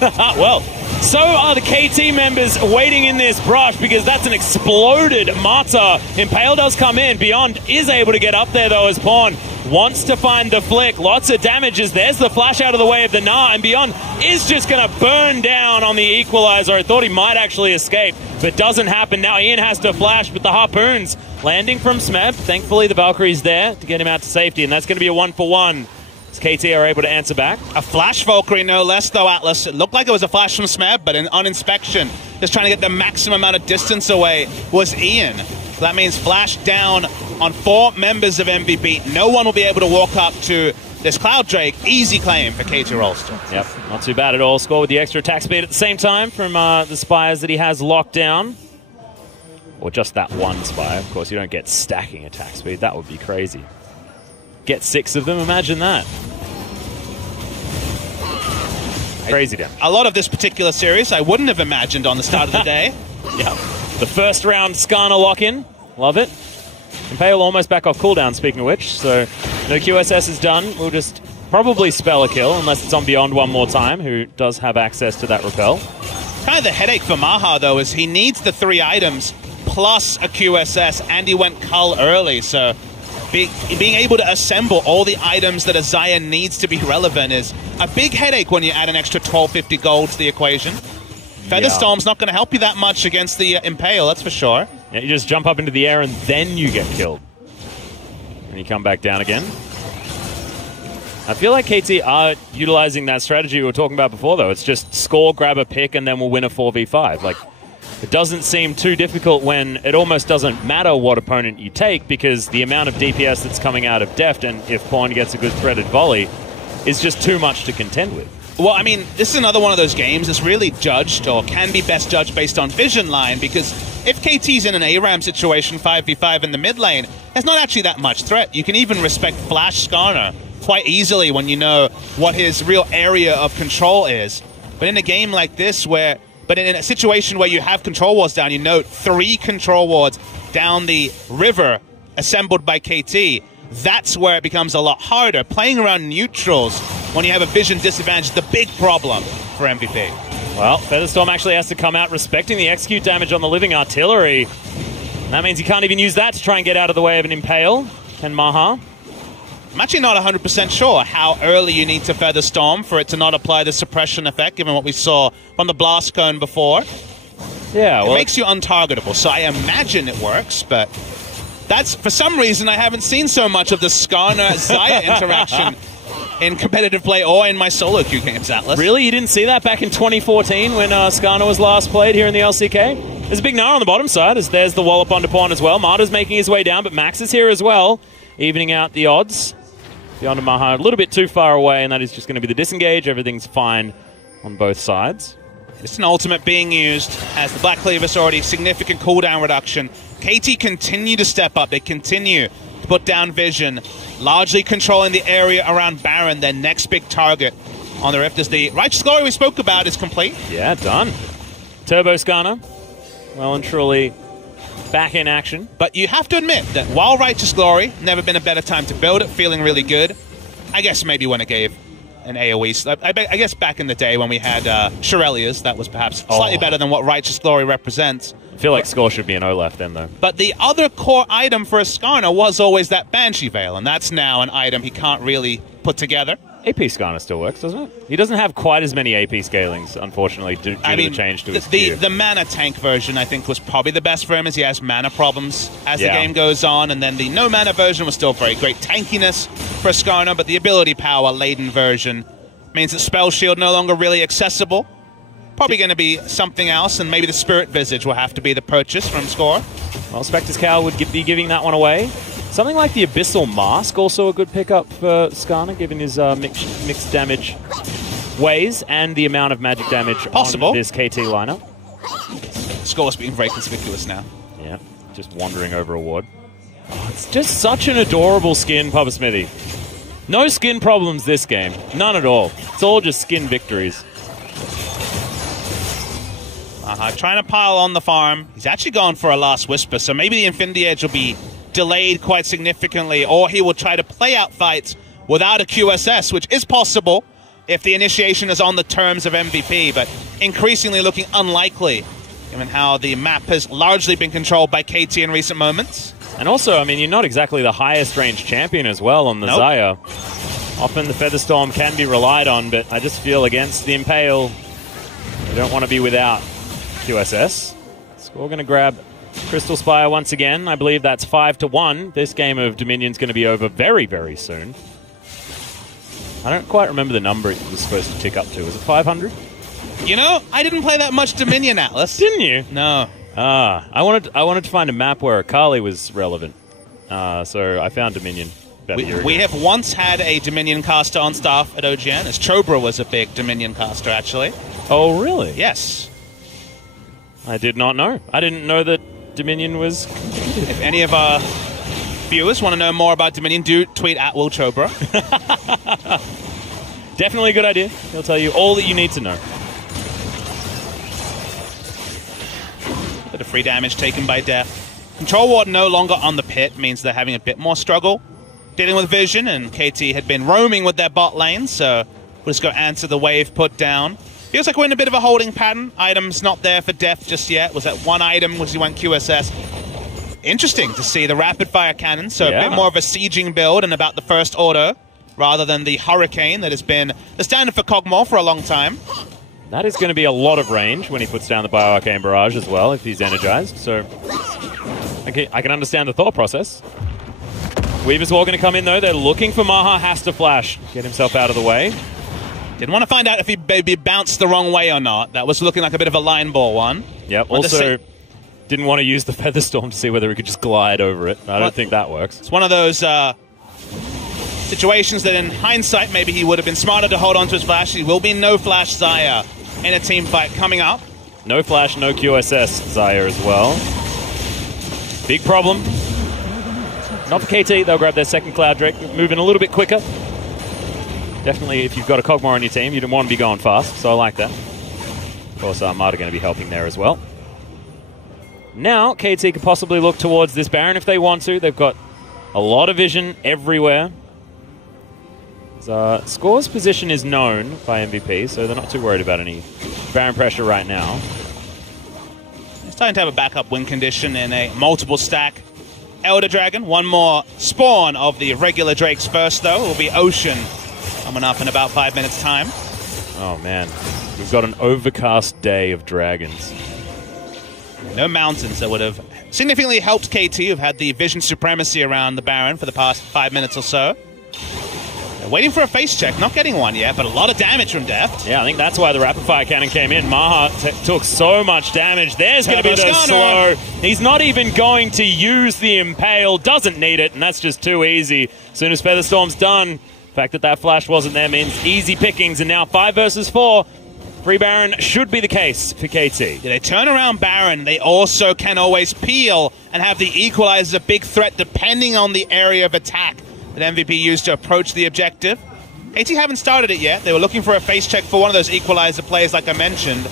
Well, so are the KT members waiting in this brush because that's an exploded Mata. Impale does come in. Beyond is able to get up there, though, as Pawn wants to find the flick. Lots of damages. There's the flash out of the way of the Gnar, and Beyond is just going to burn down on the equalizer. I thought he might actually escape, but doesn't happen. Now Ian has to flash, but the harpoons landing from Smeb. Thankfully, the Valkyrie's there to get him out to safety, and that's going to be a 1-for-1. KT are able to answer back. A flash Valkyrie, no less, though, Atlas. It looked like it was a flash from Smeb, but on inspection, just trying to get the maximum amount of distance away was Ian. So that means flash down on 4 members of MVP. No one will be able to walk up to this Cloud Drake. Easy claim for KT Rolster. Yep, not too bad at all. Score with the extra attack speed at the same time from the Spires that he has locked down. Or just that one Spire. Of course, you don't get stacking attack speed. That would be crazy. Get 6 of them, imagine that. Crazy damage. A lot of this particular series I wouldn't have imagined on the start of the day. Yeah. The first round Skarner lock-in. Love it. Impale almost back off cooldown, speaking of which, so no QSS is done. We'll just probably spell a kill, unless it's on Beyond one more time, who does have access to that repel. Kind of the headache for Maha, though, is he needs the 3 items plus a QSS, and he went Cull early, so being able to assemble all the items that a Xayah needs to be relevant is a big headache when you add an extra 1250 gold to the equation. Featherstorm's not going to help you that much against the Impale, that's for sure. Yeah, you just jump up into the air and then you get killed. And you come back down again. I feel like KT are utilizing that strategy we were talking about before, though. It's just score, grab a pick, and then we'll win a 4v5. Like, it doesn't seem too difficult when it almost doesn't matter what opponent you take because the amount of DPS that's coming out of Deft, and if Pawn gets a good threaded volley, is just too much to contend with. Well, I mean, this is another one of those games that's really judged, or can be best judged based on vision line, because if KT's in an ARAM situation 5v5 in the mid lane, there's not actually that much threat. You can even respect Flash Skarner quite easily when you know what his real area of control is. But in a game like this But in a situation where you have control wards down, you note 3 control wards down the river assembled by KT. That's where it becomes a lot harder. Playing around neutrals when you have a vision disadvantage is the big problem for MVP. Well, Featherstorm actually has to come out respecting the execute damage on the living artillery. And that means he can't even use that to try and get out of the way of an Impale. Can Maha? I'm actually not 100% sure how early you need to Featherstorm for it to not apply the suppression effect, given what we saw from the Blast Cone before. Yeah, well, it makes you untargetable, so I imagine it works, but That's, for some reason, I haven't seen so much of the Skarner-Xayah interaction in competitive play or in my solo queue games, Atlas. Really? You didn't see that back in 2014 when Skarner was last played here in the LCK? There's a big Gnar on the bottom side, as there's the wallop onto pawn as well. Marta's making his way down, but Max is here as well, evening out the odds. Beyond Maha a little bit too far away, and that is just going to be the disengage. Everything's fine on both sides. It's an ultimate being used as the Black Cleaver's already significant cooldown reduction. KT continue to step up. They continue to put down vision, largely controlling the area around Baron, their next big target on the Rift. As the Righteous Glory we spoke about is complete. Yeah, done. Turbo Skarner, well and truly back in action. But you have to admit that while Righteous Glory, never been a better time to build it, feeling really good. I guess maybe when it gave an AoE. I guess back in the day when we had Shirelias, that was perhaps slightly better than what Righteous Glory represents. I feel like score should be an Olaf then, though. But the other core item for a Skarner was always that Banshee Veil, and that's now an item he can't really put together. AP Skarner still works, doesn't it? He doesn't have quite as many AP scalings, unfortunately, due to the change to his queue. The mana tank version, I think, was probably the best for him, as he has mana problems as the game goes on, and then the no mana version was still very great tankiness for Skarner, but the ability power laden version means that Spell Shield no longer really accessible. Probably going to be something else, and maybe the Spirit Visage will have to be the purchase from Score. Well, Spectre's Cowl would be giving that one away. Something like the Abyssal Mask, also a good pickup for Skarner, given his mixed damage ways and the amount of magic damage on this KT lineup. Score's being very conspicuous now. Yeah, just wandering over a ward. Oh, it's just such an adorable skin, Papa Smithy. No skin problems this game. None at all. It's all just skin victories. Trying to pile on the farm. He's actually gone for a Last Whisper, so maybe the Infinity Edge will be delayed quite significantly, or he will try to play out fights without a QSS, which is possible if the initiation is on the terms of MVP, but increasingly looking unlikely, given how the map has largely been controlled by KT in recent moments. And also, I mean, you're not exactly the highest range champion as well on the Xayah. Often the Featherstorm can be relied on, but I just feel against the Impale, you don't want to be without QSS. Score going to grab Crystal Spire once again. I believe that's 5-1. This game of Dominion's going to be over very, very soon. I don't quite remember the number it was supposed to tick up to. Was it 500? You know, I didn't play that much Dominion, Atlas. Didn't you? No. I wanted to find a map where Akali was relevant. So I found Dominion. We have once had a Dominion caster on staff at OGN, as Chobra was a big Dominion caster, actually. Oh, really? Yes. I did not know. I didn't know that Dominion was... If any of our viewers want to know more about Dominion, do tweet at Will Chobra. Definitely a good idea. He'll tell you all that you need to know. Bit of free damage taken by Death. Control Ward no longer on the pit means they're having a bit more struggle dealing with vision, and KT had been roaming with their bot lane, so we'll just go answer the wave put down. Feels like we're in a bit of a holding pattern. Items not there for Death just yet. Was that one item which he went QSS? Interesting to see the rapid fire cannon, so a bit more of a sieging build and about the first order rather than the Hurricane that has been the standard for Kog'Maw for a long time. That is going to be a lot of range when he puts down the Bioarcane Barrage as well, if he's energized, so I can understand the thought process. Weaver's Wall going to come in, though. They're looking for Maha. Has to flash. Get himself out of the way. Didn't want to find out if he maybe bounced the wrong way or not. That was looking like a bit of a line ball one. Yep. Also, didn't want to use the Featherstorm to see whether he could just glide over it. I don't think that works. It's one of those situations that in hindsight, maybe he would have been smarter to hold on to his flash. He will be no flash Xayah in a team fight coming up. No flash, no QSS Xayah as well. Big problem. Not for KT, they'll grab their second Cloud Drake, moving a little bit quicker. Definitely, if you've got a Kog'Maw on your team, you don't want to be going fast, so I like that. Of course, Armada going to be helping there as well. Now, KT could possibly look towards this Baron if they want to. They've got a lot of vision everywhere. Score's position is known by MVP, so they're not too worried about any Baron pressure right now. It's time to have a backup win condition in a multiple stack Elder Dragon. One more spawn of the regular Drakes first, though. It will be Ocean coming up in about 5 minutes' time. Oh, man. We've got an overcast day of dragons. No mountains that would have significantly helped KT, who've had the vision supremacy around the Baron for the past 5 minutes or so. They're waiting for a face check, not getting one yet, but a lot of damage from Deft. Yeah, I think that's why the rapid fire cannon came in. Maha took so much damage. There's going to be the slow. He's not even going to use the impale, doesn't need it, and that's just too easy. As soon as Featherstorm's done, the fact that flash wasn't there means easy pickings, and now 5 versus 4. Free Baron should be the case for KT. Yeah, they turn around Baron. They also can always peel and have the equalizer, a big threat depending on the area of attack that MVP used to approach the objective. KT haven't started it yet. They were looking for a face check for one of those equalizer plays like I mentioned.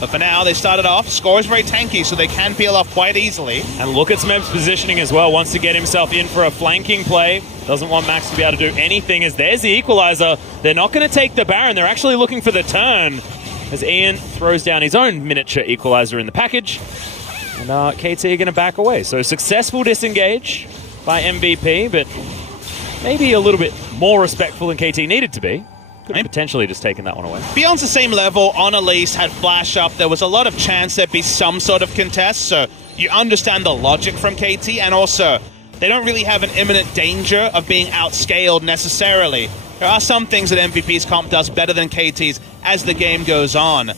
But for now, they started off. Score is very tanky, so they can peel off quite easily. And look at Smeb's positioning as well. Wants to get himself in for a flanking play. Doesn't want Max to be able to do anything as there's the equalizer. They're not going to take the Baron. They're actually looking for the turn. As Ian throws down his own miniature equalizer in the package. And KT are going to back away. So successful disengage by MVP, but maybe a little bit more respectful than KT needed to be. Could have potentially just taken that one away. Beyond's the same level. On Elise had flash up. There was a lot of chance there'd be some sort of contest. So you understand the logic from KT. And also, they don't really have an imminent danger of being outscaled necessarily. There are some things that MVP's comp does better than KT's as the game goes on.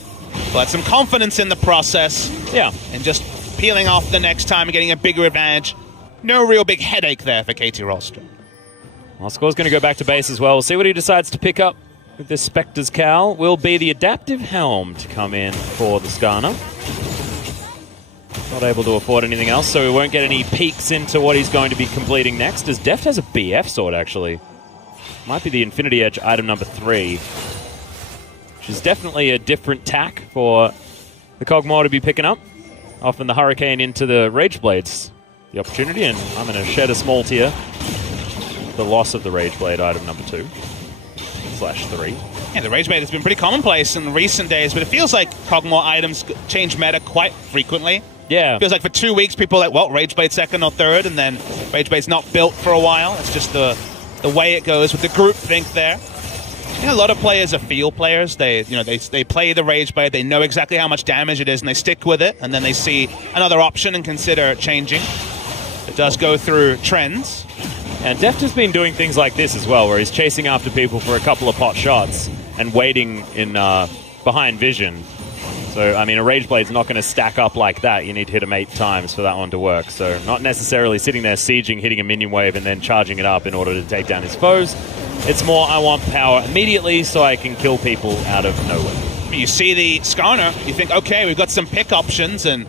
But some confidence in the process. Yeah. And just peeling off the next time and getting a bigger advantage. No real big headache there for KT Rolster. Well, Score's going to go back to base as well. We'll see what he decides to pick up with this Spectre's Cowl. Will be the Adaptive Helm to come in for the Skarner. Not able to afford anything else, so we won't get any peeks into what he's going to be completing next, as Deft has a BF sword, actually. Might be the Infinity Edge item number 3, which is definitely a different tack for the Kog'Maw to be picking up. Often the Hurricane into the Rage Blades, the opportunity, and I'm going to shed a small tear. The loss of the Rage Blade item number 2/3. Yeah, the Rage Blade has been pretty commonplace in recent days, but it feels like Kog'Maw items change meta quite frequently. Yeah. It feels like for 2 weeks people are like, well, Rage Blade second or third, and then Rage Blade's not built for a while. It's just the way it goes with the group think there. You know, a lot of players are feel players. They play the Rage Blade, they know exactly how much damage it is, and they stick with it, and then they see another option and consider changing. It does go through trends. And Deft has been doing things like this as well, where he's chasing after people for a couple of pot shots and waiting in behind vision. So, I mean, a Rage Blade's not going to stack up like that. You need to hit him 8 times for that one to work. So, not necessarily sitting there sieging, hitting a minion wave, and then charging it up in order to take down his foes. It's more, I want power immediately so I can kill people out of nowhere. You see the Skarner, you think, okay, we've got some pick options, and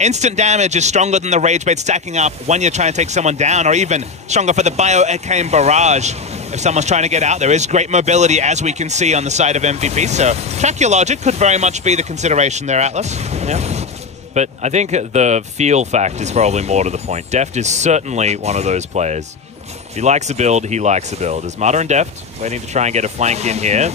instant damage is stronger than the Rage Blade stacking up when you're trying to take someone down, or even stronger for the Bio-Arcane Barrage. If someone's trying to get out, there is great mobility, as we can see on the side of MVP. So, track your logic could very much be the consideration there, Atlas. Yeah. But I think the feel fact is probably more to the point. Deft is certainly one of those players. He likes a build, he likes a build. As Mata and Deft waiting to try and get a flank in here.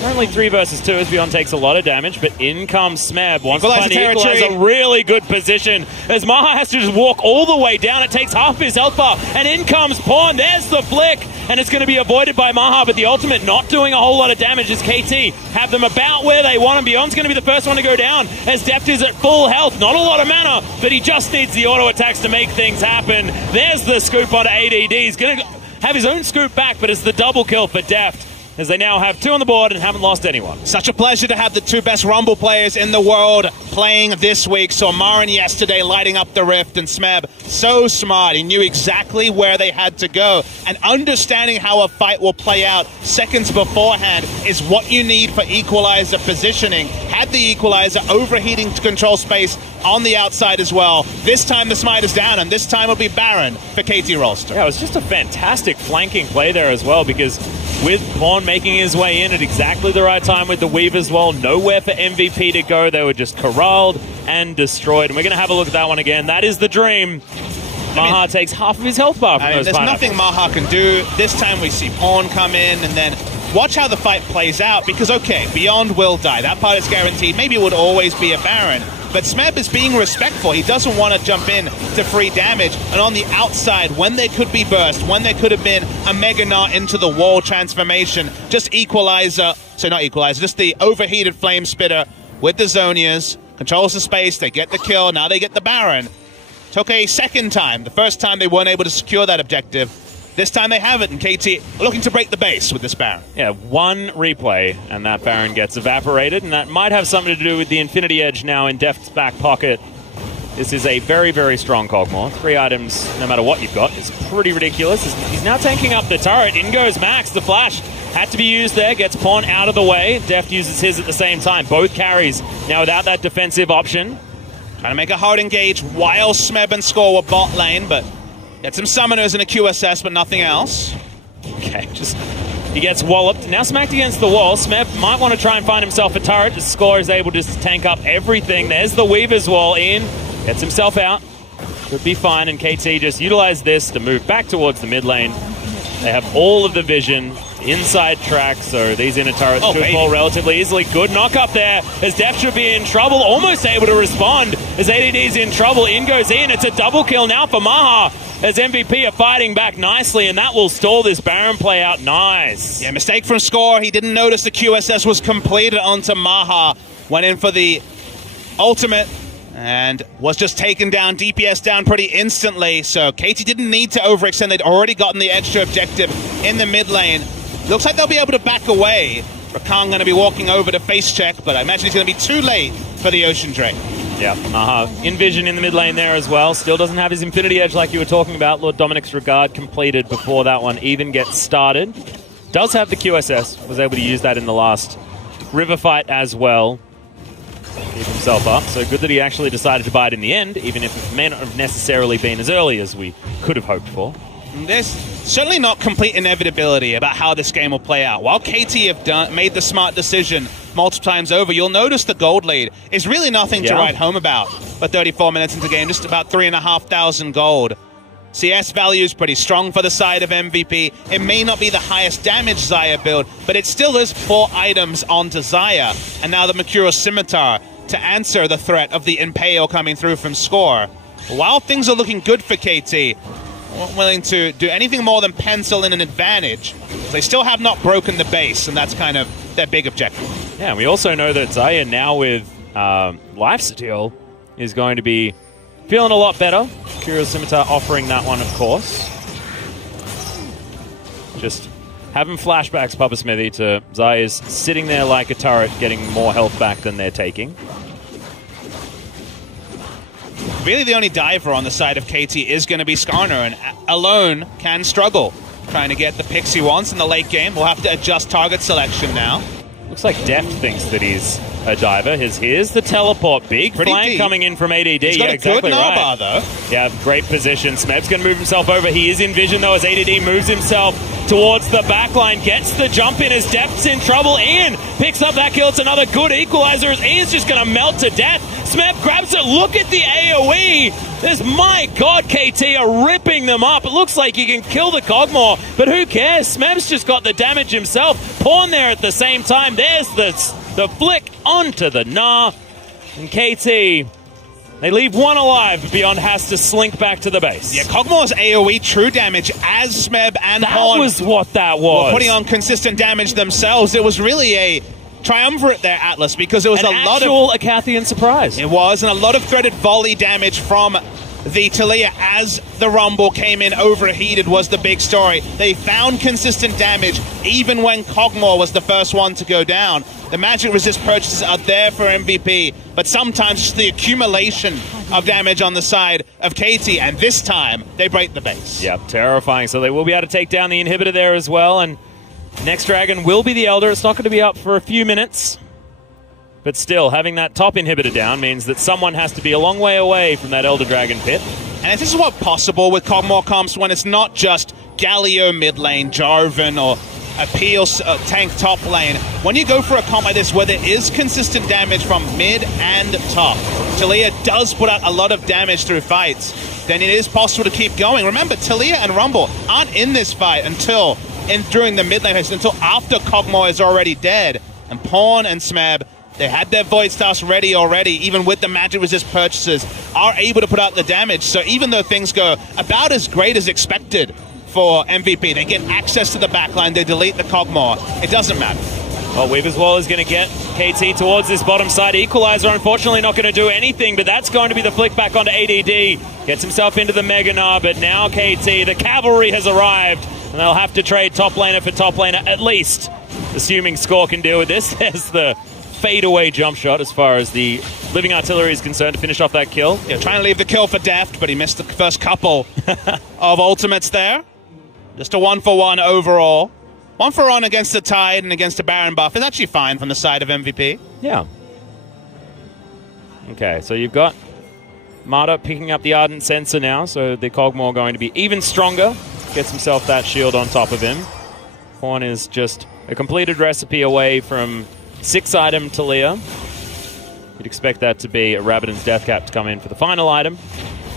Currently 3 versus 2 as Beyond takes a lot of damage, but in comes Smeb. Wants to find the equalizer, a really good position. As Maha has to just walk all the way down, it takes half his health bar, and in comes Pawn. There's the flick, and it's going to be avoided by Maha, but the ultimate not doing a whole lot of damage as KT have them about where they want him. Beyond's going to be the first one to go down as Deft is at full health. Not a lot of mana, but he just needs the auto attacks to make things happen. There's the scoop onto ADD. He's going to have his own scoop back, but it's the double kill for Deft, as they now have 2 on the board and haven't lost anyone. Such a pleasure to have the 2 best Rumble players in the world playing this week. So Marin yesterday lighting up the Rift, and Smeb, so smart. He knew exactly where they had to go. And understanding how a fight will play out seconds beforehand is what you need for equalizer positioning. Had the equalizer overheating to control space on the outside as well. This time the smite is down, and this time it'll be Baron for KT Rolster. Yeah, it was just a fantastic flanking play there as well, because with Pawn making his way in at exactly the right time with the Weave as well, nowhere for MVP to go. They were just corralled and destroyed. And we're going to have a look at that one again. That is the dream. Maha takes half of his health bar from those there's nothing Maha can do. This time we see Pawn come in, and then watch how the fight plays out, because, okay, Beyond will die. That part is guaranteed. Maybe it would always be a Baron. But Smeb is being respectful. He doesn't want to jump in to free damage. And on the outside, when there could be burst, when there could have been a Mega Knot into the wall transformation, just equalizer, so not equalizer, just the overheated Flame Spitter with the Zonias, controls the space, they get the kill, now they get the Baron. took a second time. The first time they weren't able to secure that objective. This time they have it, and KT looking to break the base with this Baron. Yeah, one replay, and that Baron gets evaporated, and that might have something to do with the Infinity Edge now in Deft's back pocket. This is a very, very strong Kog'Maw. 3 items, no matter what you've got, is pretty ridiculous. He's now tanking up the turret. In goes Max. The flash had to be used there. Gets Pawn out of the way. Deft uses his at the same time. Both carries now without that defensive option. Trying to make a hard engage while Smeb and Score were bot lane, but get some summoners and a QSS, but nothing else. Okay, he gets walloped. Now smacked against the wall. Smeb might want to try and find himself a turret. The Score is able to tank up everything. There's the Weaver's Wall in. Gets himself out. Could be fine, and KT just utilized this to move back towards the mid lane. They have all of the vision, inside track, so these inner turrets should fall relatively easily. Good knock up there, as Deft should be in trouble, almost able to respond as ADD's in trouble. In goes in, it's a double kill now for Maha, as MVP are fighting back nicely, and that will stall this Baron play out nice. Yeah, mistake from Score. He didn't notice the QSS was completed onto Maha. Went in for the ultimate and was just taken down, DPS down pretty instantly. So KT didn't need to overextend. They'd already gotten the extra objective in the mid lane. Looks like they'll be able to back away. Rakan going to be walking over to face check, but I imagine he's going to be too late for the Ocean Drake. Yeah, in vision in the mid lane there as well. Still doesn't have his Infinity Edge like you were talking about. Lord Dominic's Regard completed before that one even gets started. Does have the QSS. Was able to use that in the last river fight as well. Keep himself up. So good that he actually decided to buy it in the end, even if it may not have necessarily been as early as we could have hoped for. There's certainly not complete inevitability about how this game will play out. While KT have made the smart decision multiple times over, you'll notice the gold lead is really nothing to write home about. But 34 minutes into the game, just about 3,500 gold. CS value is pretty strong for the side of MVP. It may not be the highest damage Xayah build, but it still is 4 items onto Xayah. And now the Mercurial Scimitar to answer the threat of the Impale coming through from Score. While things are looking good for KT, weren't willing to do anything more than pencil in an advantage. They still have not broken the base, and that's kind of their big objective. Yeah, we also know that Xayah now with Lifesteal is going to be feeling a lot better. Mercurial Scimitar offering that one, of course. Just having flashbacks, Papa Smithy, to Xayah's sitting there like a turret, getting more health back than they're taking. Really the only diver on the side of KT is going to be Skarner, and alone can struggle trying to get the picks he wants in the late game. We'll have to adjust target selection now. Looks like Deft thinks that he's a diver. Here's the teleport. Big flank coming in from ADD. He's got a exactly good right. Narbar, though. Yeah, great position. Smeb's going to move himself over. He is in vision, though, as ADD moves himself towards the backline. Gets the jump in as Deft's in trouble. Ian picks up that kill. It's another good equalizer as Ian's just going to melt to death. Smeb grabs it. Look at the AoE. My God, KT are ripping them up. It looks like he can kill the Kog'Maw, but who cares? Smeb's just got the damage himself. Pawn there at the same time. There's the flick onto the Gnar. And KT, they leave one alive, but Beyond has to slink back to the base. Yeah, Kog'Maw's AoE true damage as Smeb and Pawn. That was what that was. Were putting on consistent damage themselves. It was really a triumvirate there, Atlas, because it was a lot of Acathian surprise. It was, and a lot of threaded volley damage from the Taliyah as the Rumble came in overheated was the big story. They found consistent damage even when Kog'Maw was the first one to go down. The magic resist purchases are there for MVP, but sometimes just the accumulation of damage on the side of KT, and this time they break the base. Yep, terrifying. So they will be able to take down the inhibitor there as well, and next dragon will be the Elder. It's not going to be up for a few minutes. But still, having that top inhibitor down means that someone has to be a long way away from that Elder Dragon pit. And this is what's possible with Kog'Maw comps when it's not just Galio mid lane, Jarvan, or a Peel tank top lane. When you go for a comp like this where there is consistent damage from mid and top, Taliyah does put out a lot of damage through fights, then it is possible to keep going. Remember, Taliyah and Rumble aren't in this fight during the mid lane phase, until after Kog'Maw is already dead. And Pawn and Smeb, they had their Void Stars ready already, even with the magic resist purchases, are able to put out the damage. So even though things go about as great as expected for MVP, they get access to the backline, they delete the Kog'Maw, it doesn't matter. Well, Weaver's Wall is going to get KT towards this bottom side. Equalizer, unfortunately, not going to do anything, but that's going to be the flick back onto ADD. Gets himself into the Mega Gnar, but now KT, the cavalry has arrived, and they'll have to trade top laner for top laner, at least, assuming Score can deal with this. There's the fadeaway jump shot as far as the Living Artillery is concerned to finish off that kill. Yeah, trying to leave the kill for Deft, but he missed the first couple of ultimates there. Just a 1-for-1 overall. 1-for-1 against the Tide and against the Baron buff is actually fine from the side of MVP. Yeah. Okay, so you've got Marta picking up the Ardent Sensor now, so the Kog'Maw going to be even stronger. Gets himself that shield on top of him. Horn is just a completed recipe away from 6-item Talia. You'd expect that to be a Rabadon's Death Cap to come in for the final item.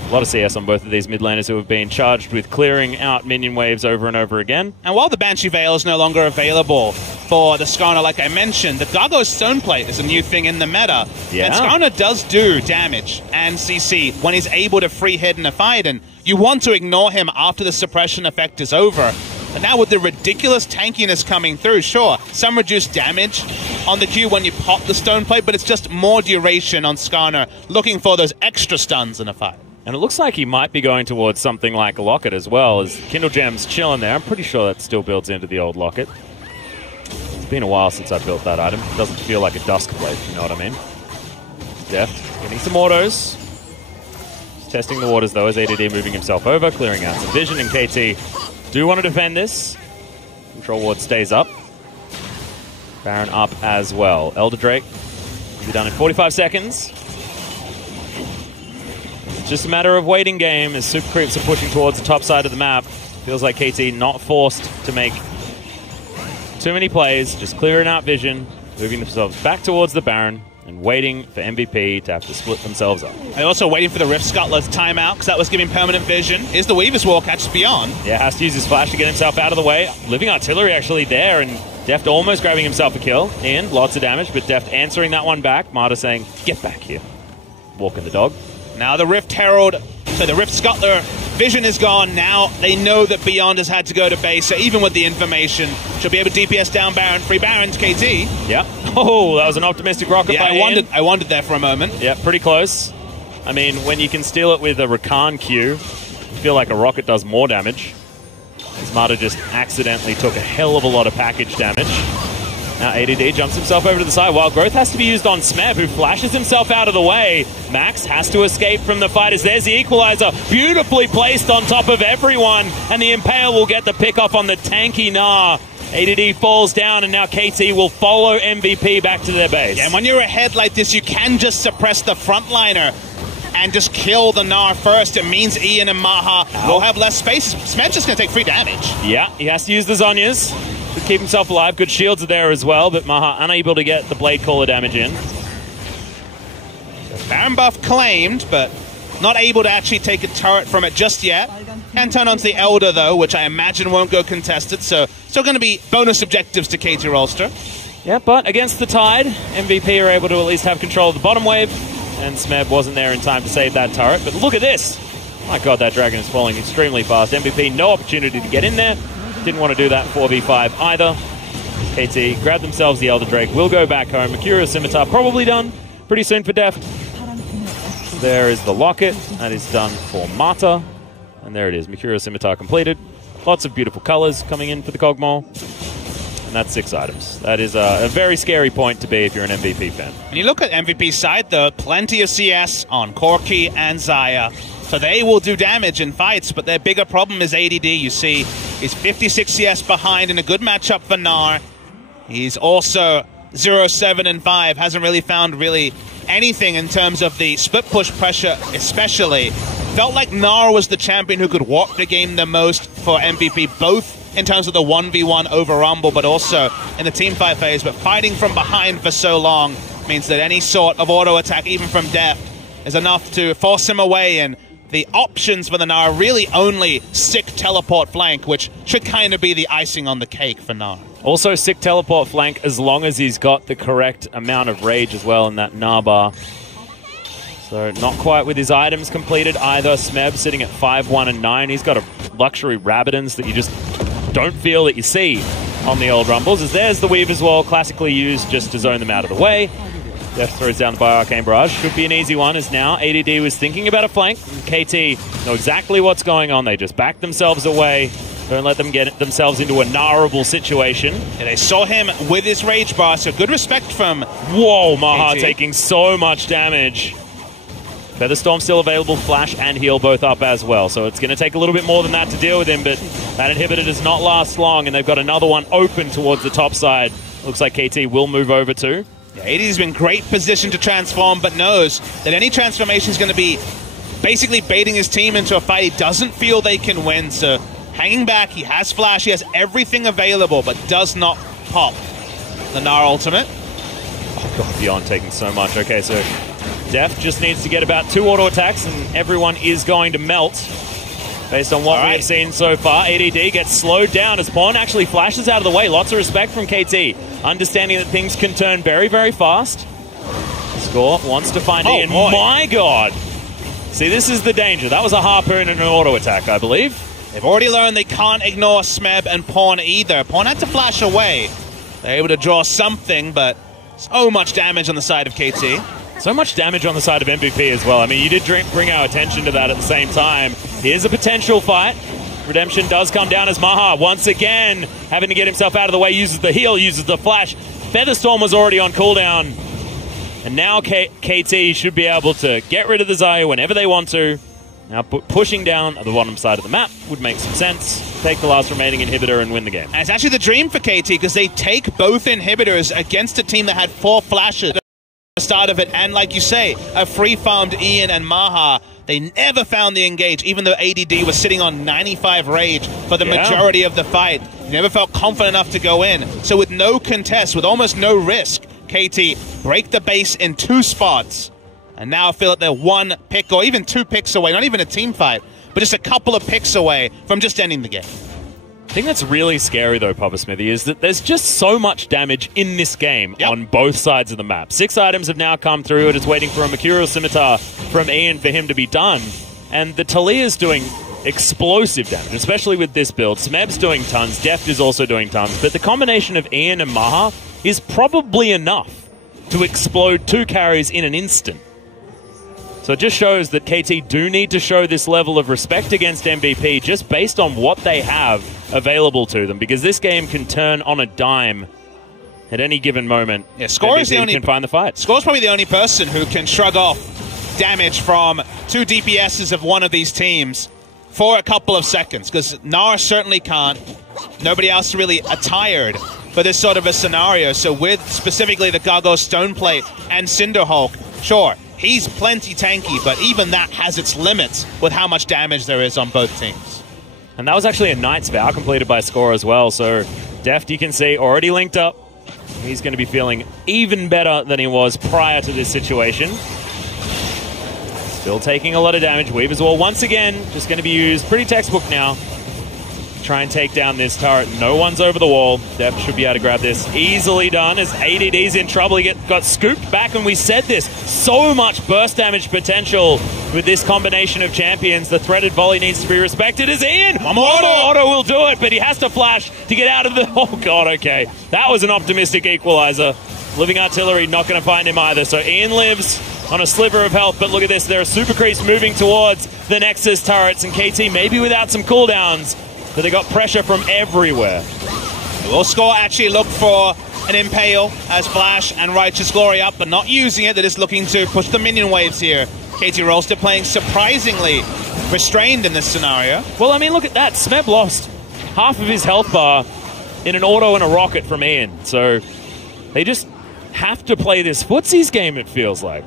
A lot of CS on both of these mid laners who have been charged with clearing out minion waves over and over again. And while the Banshee Veil is no longer available for the Skarner, like I mentioned, the Gargoyle's Stoneplate is a new thing in the meta. Yeah. And Skarner does do damage and CC when he's able to free hit in a fight, and you want to ignore him after the suppression effect is over. And now with the ridiculous tankiness coming through, sure, some reduced damage on the Q when you pop the Stoneplate, but it's just more duration on Skarner, looking for those extra stuns in a fight. And it looks like he might be going towards something like a Locket as well, as Kindle Gem's chilling there. I'm pretty sure that still builds into the old Locket. It's been a while since I built that item. It doesn't feel like a Dusk Blade, you know what I mean? Deft, getting some autos. Just testing the waters though, as ADD moving himself over, clearing out some vision, and KT do want to defend this. Control Ward stays up. Baron up as well. Elder Drake will be done in 45 seconds. It's just a matter of waiting game as Super Creeps are pushing towards the top side of the map. Feels like KT not forced to make too many plays, just clearing out vision, moving themselves back towards the Baron, and waiting for MVP to have to split themselves up. And also waiting for the Rift Scuttler's timeout, because that was giving permanent vision. Is the Weaver's Wall catches beyond? Yeah, has to use his flash to get himself out of the way. Living Artillery actually there, and Deft almost grabbing himself a kill. And lots of damage, but Deft answering that one back. Marta saying, get back here. Walking the dog. Now the Rift Herald, so the Rift Scuttler vision is gone. Now they know that Beyond has had to go to base, so even with the information, she'll be able to DPS down Baron, free Baron to KT. Yeah. Oh, that was an optimistic rocket Yeah, by I wondered there for a moment. Yeah, pretty close. I mean, when you can steal it with a Rakan Q, you feel like a rocket does more damage. Marta just accidentally took a hell of a lot of package damage. Now ADD jumps himself over to the side. Wild Growth has to be used on Smeb, who flashes himself out of the way. Max has to escape from the fighters. There's the equalizer, beautifully placed on top of everyone, and the Impale will get the pick off on the tanky Gnar. ADD falls down, and now KT will follow MVP back to their base. Yeah, and when you're ahead like this, you can just suppress the frontliner and just kill the Gnar first. It means Ian and Maha will have less space. Smeb's just going to take free damage. Yeah, he has to use the Zhonya's to keep himself alive. Good shields are there as well, but Maha unable to get the Blade Caller damage in. Baron buff claimed, but not able to actually take a turret from it just yet. Can turn onto the Elder, though, which I imagine won't go contested, so still going to be bonus objectives to KT Rolster. Yeah, but against the Tide, MVP are able to at least have control of the bottom wave, and Smeb wasn't there in time to save that turret. But look at this! My god, that dragon is falling extremely fast. MVP, no opportunity to get in there. Didn't want to do that 4v5 either. KT grabbed themselves the Elder Drake, will go back home. Mercurial Scimitar probably done pretty soon for Deft. There is the Locket. That is done for Marta. And there it is, Mercurial Scimitar completed. Lots of beautiful colors coming in for the Kog'Maw. And that's 6 items. That is a very scary point to be if you're an MVP fan. When you look at MVP's side, though, plenty of CS on Corki and Xayah. So they will do damage in fights, but their bigger problem is ADD. You see, he's 56 CS behind in a good matchup for Gnar. He's also 0-7 and 5. Hasn't really found anything in terms of the split push pressure, especially. Felt like Gnar was the champion who could walk the game the most for MVP, both in terms of the 1v1 over Rumble, but also in the teamfight phase. But fighting from behind for so long means that any sort of auto attack, even from Deft, is enough to force him away. And the options for the Gnar are really only sick teleport flank, which should kind of be the icing on the cake for Gnar. Also sick teleport flank as long as he's got the correct amount of rage as well in that Gnar bar. So not quite with his items completed either. Smeb sitting at 5-1 and 9. He's got a luxury Rabadons that you just don't feel that you see on the old Rumbles, as there's the Weave as well, classically used just to zone them out of the way. Deft throws down by Arcane Barrage. Should be an easy one, as now ADD was thinking about a flank. KT know exactly what's going on. They just back themselves away. Don't let them get themselves into a gnarable situation. And they saw him with his Rage Bar, so good respect from... Whoa, Maha taking so much damage. Featherstorm still available, Flash and Heal both up as well. So it's going to take a little bit more than that to deal with him, but that inhibitor does not last long, and they've got another one open towards the top side. Looks like KT will move over too. Yeah, AD's been great position to transform, but knows that any transformation is going to be basically baiting his team into a fight he doesn't feel they can win. So hanging back, he has Flash, he has everything available, but does not pop the Gnar ultimate. Oh god, Beyond taking so much. Okay, so Deft just needs to get about 2 auto attacks, and everyone is going to melt. Based on what we have seen so far, ADD gets slowed down as Pawn actually flashes out of the way. Lots of respect from KT, understanding that things can turn very, very fast. Score wants to find Ian. Boy. My god! See, this is the danger. That was a Harpoon and an auto attack, I believe. They've already learned they can't ignore Smeb and Pawn either. Pawn had to flash away. They're able to draw something, but so much damage on the side of KT. So much damage on the side of MVP as well. I mean, you did bring our attention to that at the same time. Here's a potential fight. Redemption does come down as Maha, once again, having to get himself out of the way, uses the heal, uses the flash. Featherstorm was already on cooldown. And now KT should be able to get rid of the Xayah whenever they want to. Now pushing down at the bottom side of the map would make some sense. Take the last remaining inhibitor and win the game. And it's actually the dream for KT, because they take both inhibitors against a team that had 4 flashes at the start of it. And like you say, a free-farmed Ian and Maha. They never found the engage, even though ADD was sitting on 95 rage for the majority of the fight. He never felt confident enough to go in. So with no contest, with almost no risk, KT break the base in 2 spots. And now feel that they're 1 pick or even 2 picks away, not even a team fight, but just a couple of picks away from just ending the game. I think that's really scary though, Papa Smithy, is that there's just so much damage in this game on both sides of the map. 6 items have now come through. It is waiting for a Mercurial Scimitar from Ian for him to be done. And the Talia's doing explosive damage, especially with this build. Smeb's doing tons, Deft is also doing tons, but the combination of Ian and Maha is probably enough to explode 2 carries in an instant. So it just shows that KT do need to show this level of respect against MVP just based on what they have available to them, because this game can turn on a dime at any given moment. Yeah, Score is the only can find the fight. Score's probably the only person who can shrug off damage from 2 DPSs of one of these teams for a couple of seconds, because Gnar certainly can't. Nobody else really attired for this sort of a scenario. So with specifically the Gargoyle Stoneplate and Cinderhulk, sure, he's plenty tanky, but even that has its limits with how much damage there is on both teams. And that was actually a Knight's Vow completed by Score as well, so Deft, you can see, already linked up. He's going to be feeling even better than he was prior to this situation. Still taking a lot of damage. Weave as well, once again, just going to be used pretty textbook now. Try and take down this turret. No one's over the wall. Deft should be able to grab this. Easily done as ADD's in trouble. He got scooped back, and we said this. So much burst damage potential with this combination of champions. The threaded volley needs to be respected as Ian. One more auto will do it, but he has to flash to get out of the... Oh, God, okay. That was an optimistic equalizer. Living Artillery not going to find him either. So Ian lives on a sliver of health, but look at this. There are Super Creeps moving towards the Nexus turrets, and KT maybe without some cooldowns, but they got pressure from everywhere. Will Score actually look for an Impale as Flash and Righteous Glory up, but not using it. They're just looking to push the minion waves here. KT Rolster playing surprisingly restrained in this scenario. Well, I mean, look at that. Smeb lost half of his health bar in an auto and a rocket from Ian. So they just have to play this footsies game, it feels like.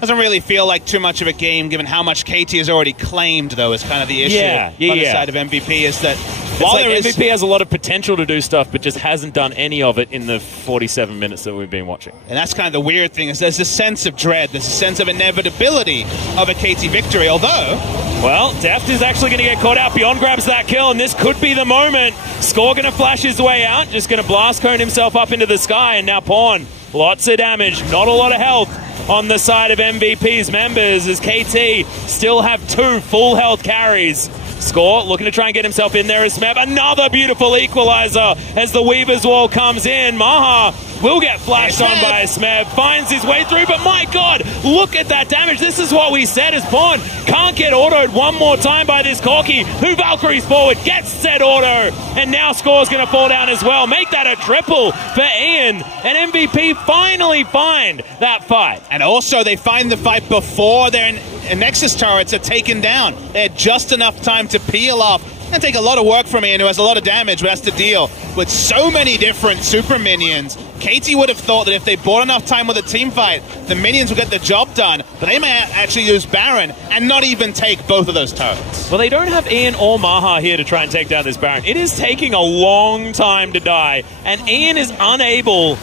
Doesn't really feel like too much of a game, given how much KT has already claimed, though, is kind of the issue on the side of MVP, is that while like MVP has a lot of potential to do stuff, but just hasn't done any of it in the 47 minutes that we've been watching. And that's kind of the weird thing, is there's a sense of dread, there's a sense of inevitability of a KT victory, although... Well, Deft is actually going to get caught out. Beyond grabs that kill, and this could be the moment. Score going to flash his way out, just going to blast cone himself up into the sky, and now Pawn. Lots of damage, not a lot of health on the side of MVP's members, as KT still have 2 full health carries Score looking to try and get himself in there as Smeb. Another beautiful equalizer as the Weaver's Wall comes in. Maha will get flashed on by Smeb. Finds his way through, but my God, look at that damage. This is what we said as Pawn. Can't get autoed one more time by this Corki, who Valkyries forward, gets set auto, and now Score's going to fall down as well. Make that a triple for Ian, and MVP finally find that fight. And also, they find the fight before their Nexus turrets are taken down. They had just enough time to peel off. And take a lot of work from Ian, who has a lot of damage, but has to deal with so many different super minions. Katie would have thought that if they bought enough time with a team fight, the minions would get the job done, but they may actually use Baron and not even take both of those turrets. Well, they don't have Ian or Maha here to try and take down this Baron. It is taking a long time to die, and Ian is unable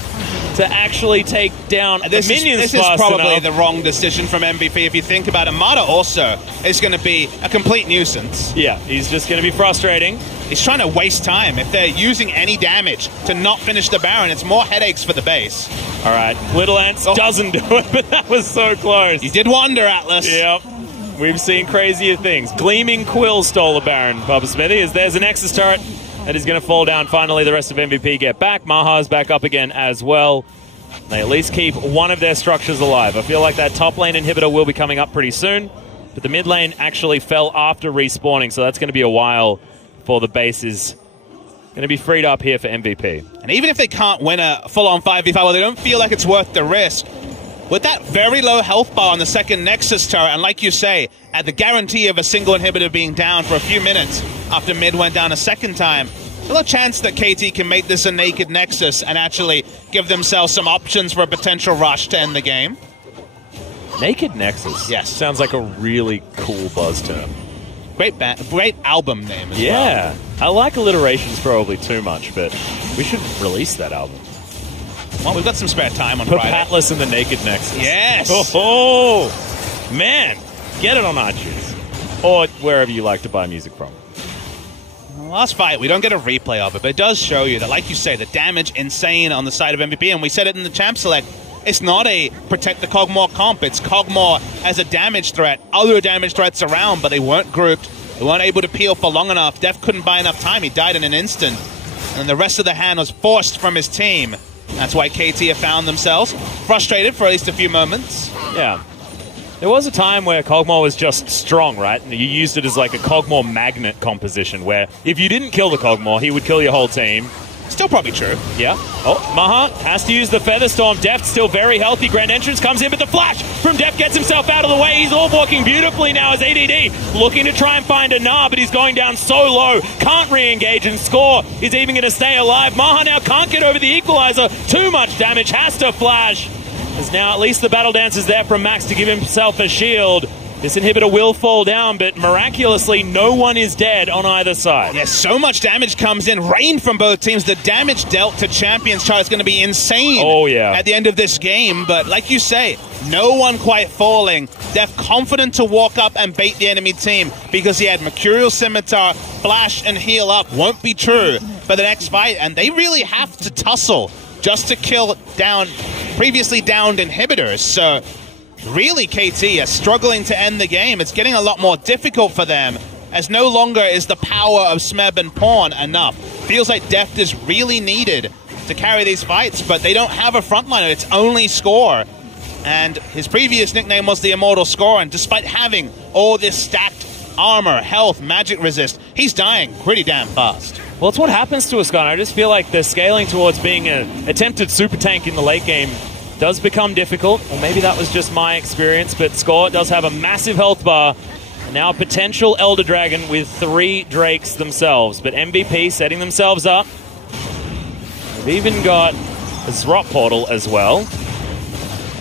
to actually take down the minions. This is probably the wrong decision from MVP. If you think about it, Mata also is going to be a complete nuisance. Yeah, he's just going to be frustrating. He's trying to waste time. If they're using any damage to not finish the Baron, it's more headaches for the base. All right, Little Ants doesn't do it, but that was so close. You did wonder, Atlas. Yep. We've seen crazier things. Gleaming Quill stole a Baron, Bubba Smithy, as there's a Nexus turret that is going to fall down. Finally, the rest of MVP get back. Maha's back up again as well. They at least keep one of their structures alive. I feel like that top lane inhibitor will be coming up pretty soon, but the mid lane actually fell after respawning, so that's going to be a while before the base is going to be freed up here for MVP. And even if they can't win a full-on 5v5, well, they don't feel like it's worth the risk. With that very low health bar on the second Nexus turret, and like you say, at the guarantee of a single inhibitor being down for a few minutes after mid went down a second time, there's a chance that KT can make this a naked Nexus and actually give themselves some options for a potential rush to end the game. Naked Nexus? Yes. Sounds like a really cool buzz term. Great album name as well. Yeah. I like alliterations probably too much, but we should release that album. Well, we've got some spare time on Put Friday. Patlas in the Naked Nexus. Yes! Oh, man. Get it on iTunes. Or wherever you like to buy music from. Last fight, we don't get a replay of it, but it does show you that, like you say, the damage insane on the side of MVP, and we said it in the Champ Select, it's not a protect the Kog'Maw comp, it's Kog'Maw as a damage threat, other damage threats around, but they weren't grouped, they weren't able to peel for long enough, Def couldn't buy enough time, he died in an instant, and then the rest of the hand was forced from his team. That's why KT have found themselves frustrated for at least a few moments. Yeah. There was a time where Kog'Maw was just strong, right? And you used it as like a Kog'Maw magnet composition where if you didn't kill the Kog'Maw, he would kill your whole team. Still probably true. Yeah. Oh, Maha has to use the Featherstorm. Deft still very healthy. Grand Entrance comes in, but the flash from Deft gets himself out of the way. He's all walking beautifully now as ADD looking to try and find a Gnar, but he's going down so low. Can't re-engage and score. He's even going to stay alive. Maha now can't get over the equalizer. Too much damage. Has to flash. As now at least the Battle Dance is there from Max to give himself a shield. This inhibitor will fall down, but miraculously, no one is dead on either side. Yes, so much damage comes in. Rain from both teams. The damage dealt to Champions Char is going to be insane at the end of this game. But like you say, no one quite falling. Def confident to walk up and bait the enemy team because he had Mercurial Scimitar, Flash, and Heal Up. Won't be true for the next fight. And they really have to tussle just to kill down previously downed inhibitors. So really, KT are struggling to end the game. It's getting a lot more difficult for them, as no longer is the power of Smeb and Pawn enough. Feels like Deft is really needed to carry these fights, but they don't have a frontliner. It's only Score. And his previous nickname was the Immortal Score, and despite having all this stacked armor, health, magic resist, he's dying pretty damn fast. Well, it's what happens to Ascana. I just feel like they're scaling towards being an attempted super tank in the late game. Does become difficult, or maybe that was just my experience, but Score does have a massive health bar. Now a potential Elder Dragon with 3 Drakes themselves, but MVP setting themselves up. They've even got a Zrot Portal as well.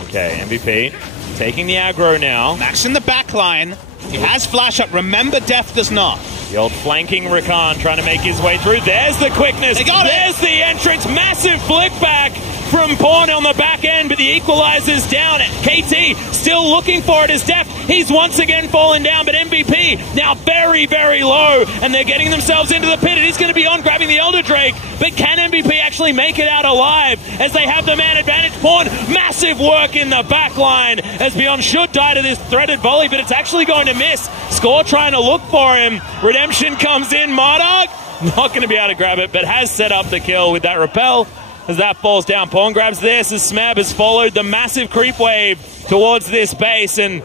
Okay, MVP taking the aggro now. Max in the back line. He has flash up. Remember, Def does not. The old flanking Rakan trying to make his way through. There's the quickness. They got There's the entrance. Massive flick back. from Pawn on the back end, but the equalizer's down. KT still looking for it as Def. He's once again fallen down, but MVP now very, very low, and they're getting themselves into the pit, and he's going to be on grabbing the Elder Drake, but can MVP actually make it out alive as they have the man advantage? Pawn, massive work in the back line as Beyond should die to this threaded volley, but it's actually going to miss. Score trying to look for him. Redemption comes in. Mardark not going to be able to grab it, but has set up the kill with that repel as that falls down. Pawn grabs this as Smab has followed the massive creep wave towards this base, and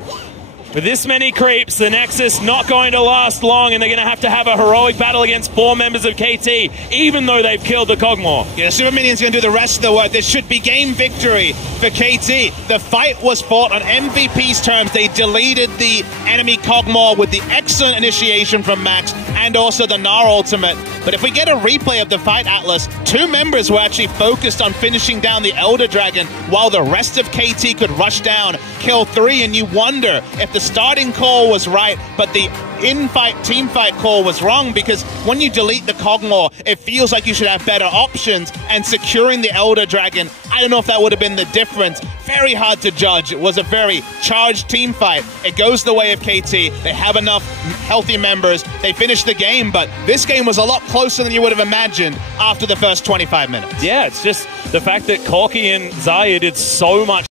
with this many creeps, the Nexus not going to last long, and they're going to have a heroic battle against 4 members of KT, even though they've killed the Cogmore. Yeah, Super Minion's going to do the rest of the work. This should be game victory for KT. The fight was fought on MVP's terms. They deleted the enemy Cogmore with the excellent initiation from Max and also the Gnar ultimate. But if we get a replay of the fight, Atlas, 2 members were actually focused on finishing down the Elder Dragon while the rest of KT could rush down, kill 3, and you wonder if the starting call was right, but the in-fight, team-fight call was wrong, because when you delete the Cogmore, it feels like you should have better options, and securing the Elder Dragon, I don't know if that would have been the difference. Very hard to judge. It was a very charged team fight. It goes the way of KT. They have enough healthy members. They finished the game, but this game was a lot closer than you would have imagined after the first 25 minutes. Yeah, it's just the fact that Corki and Zaya did so much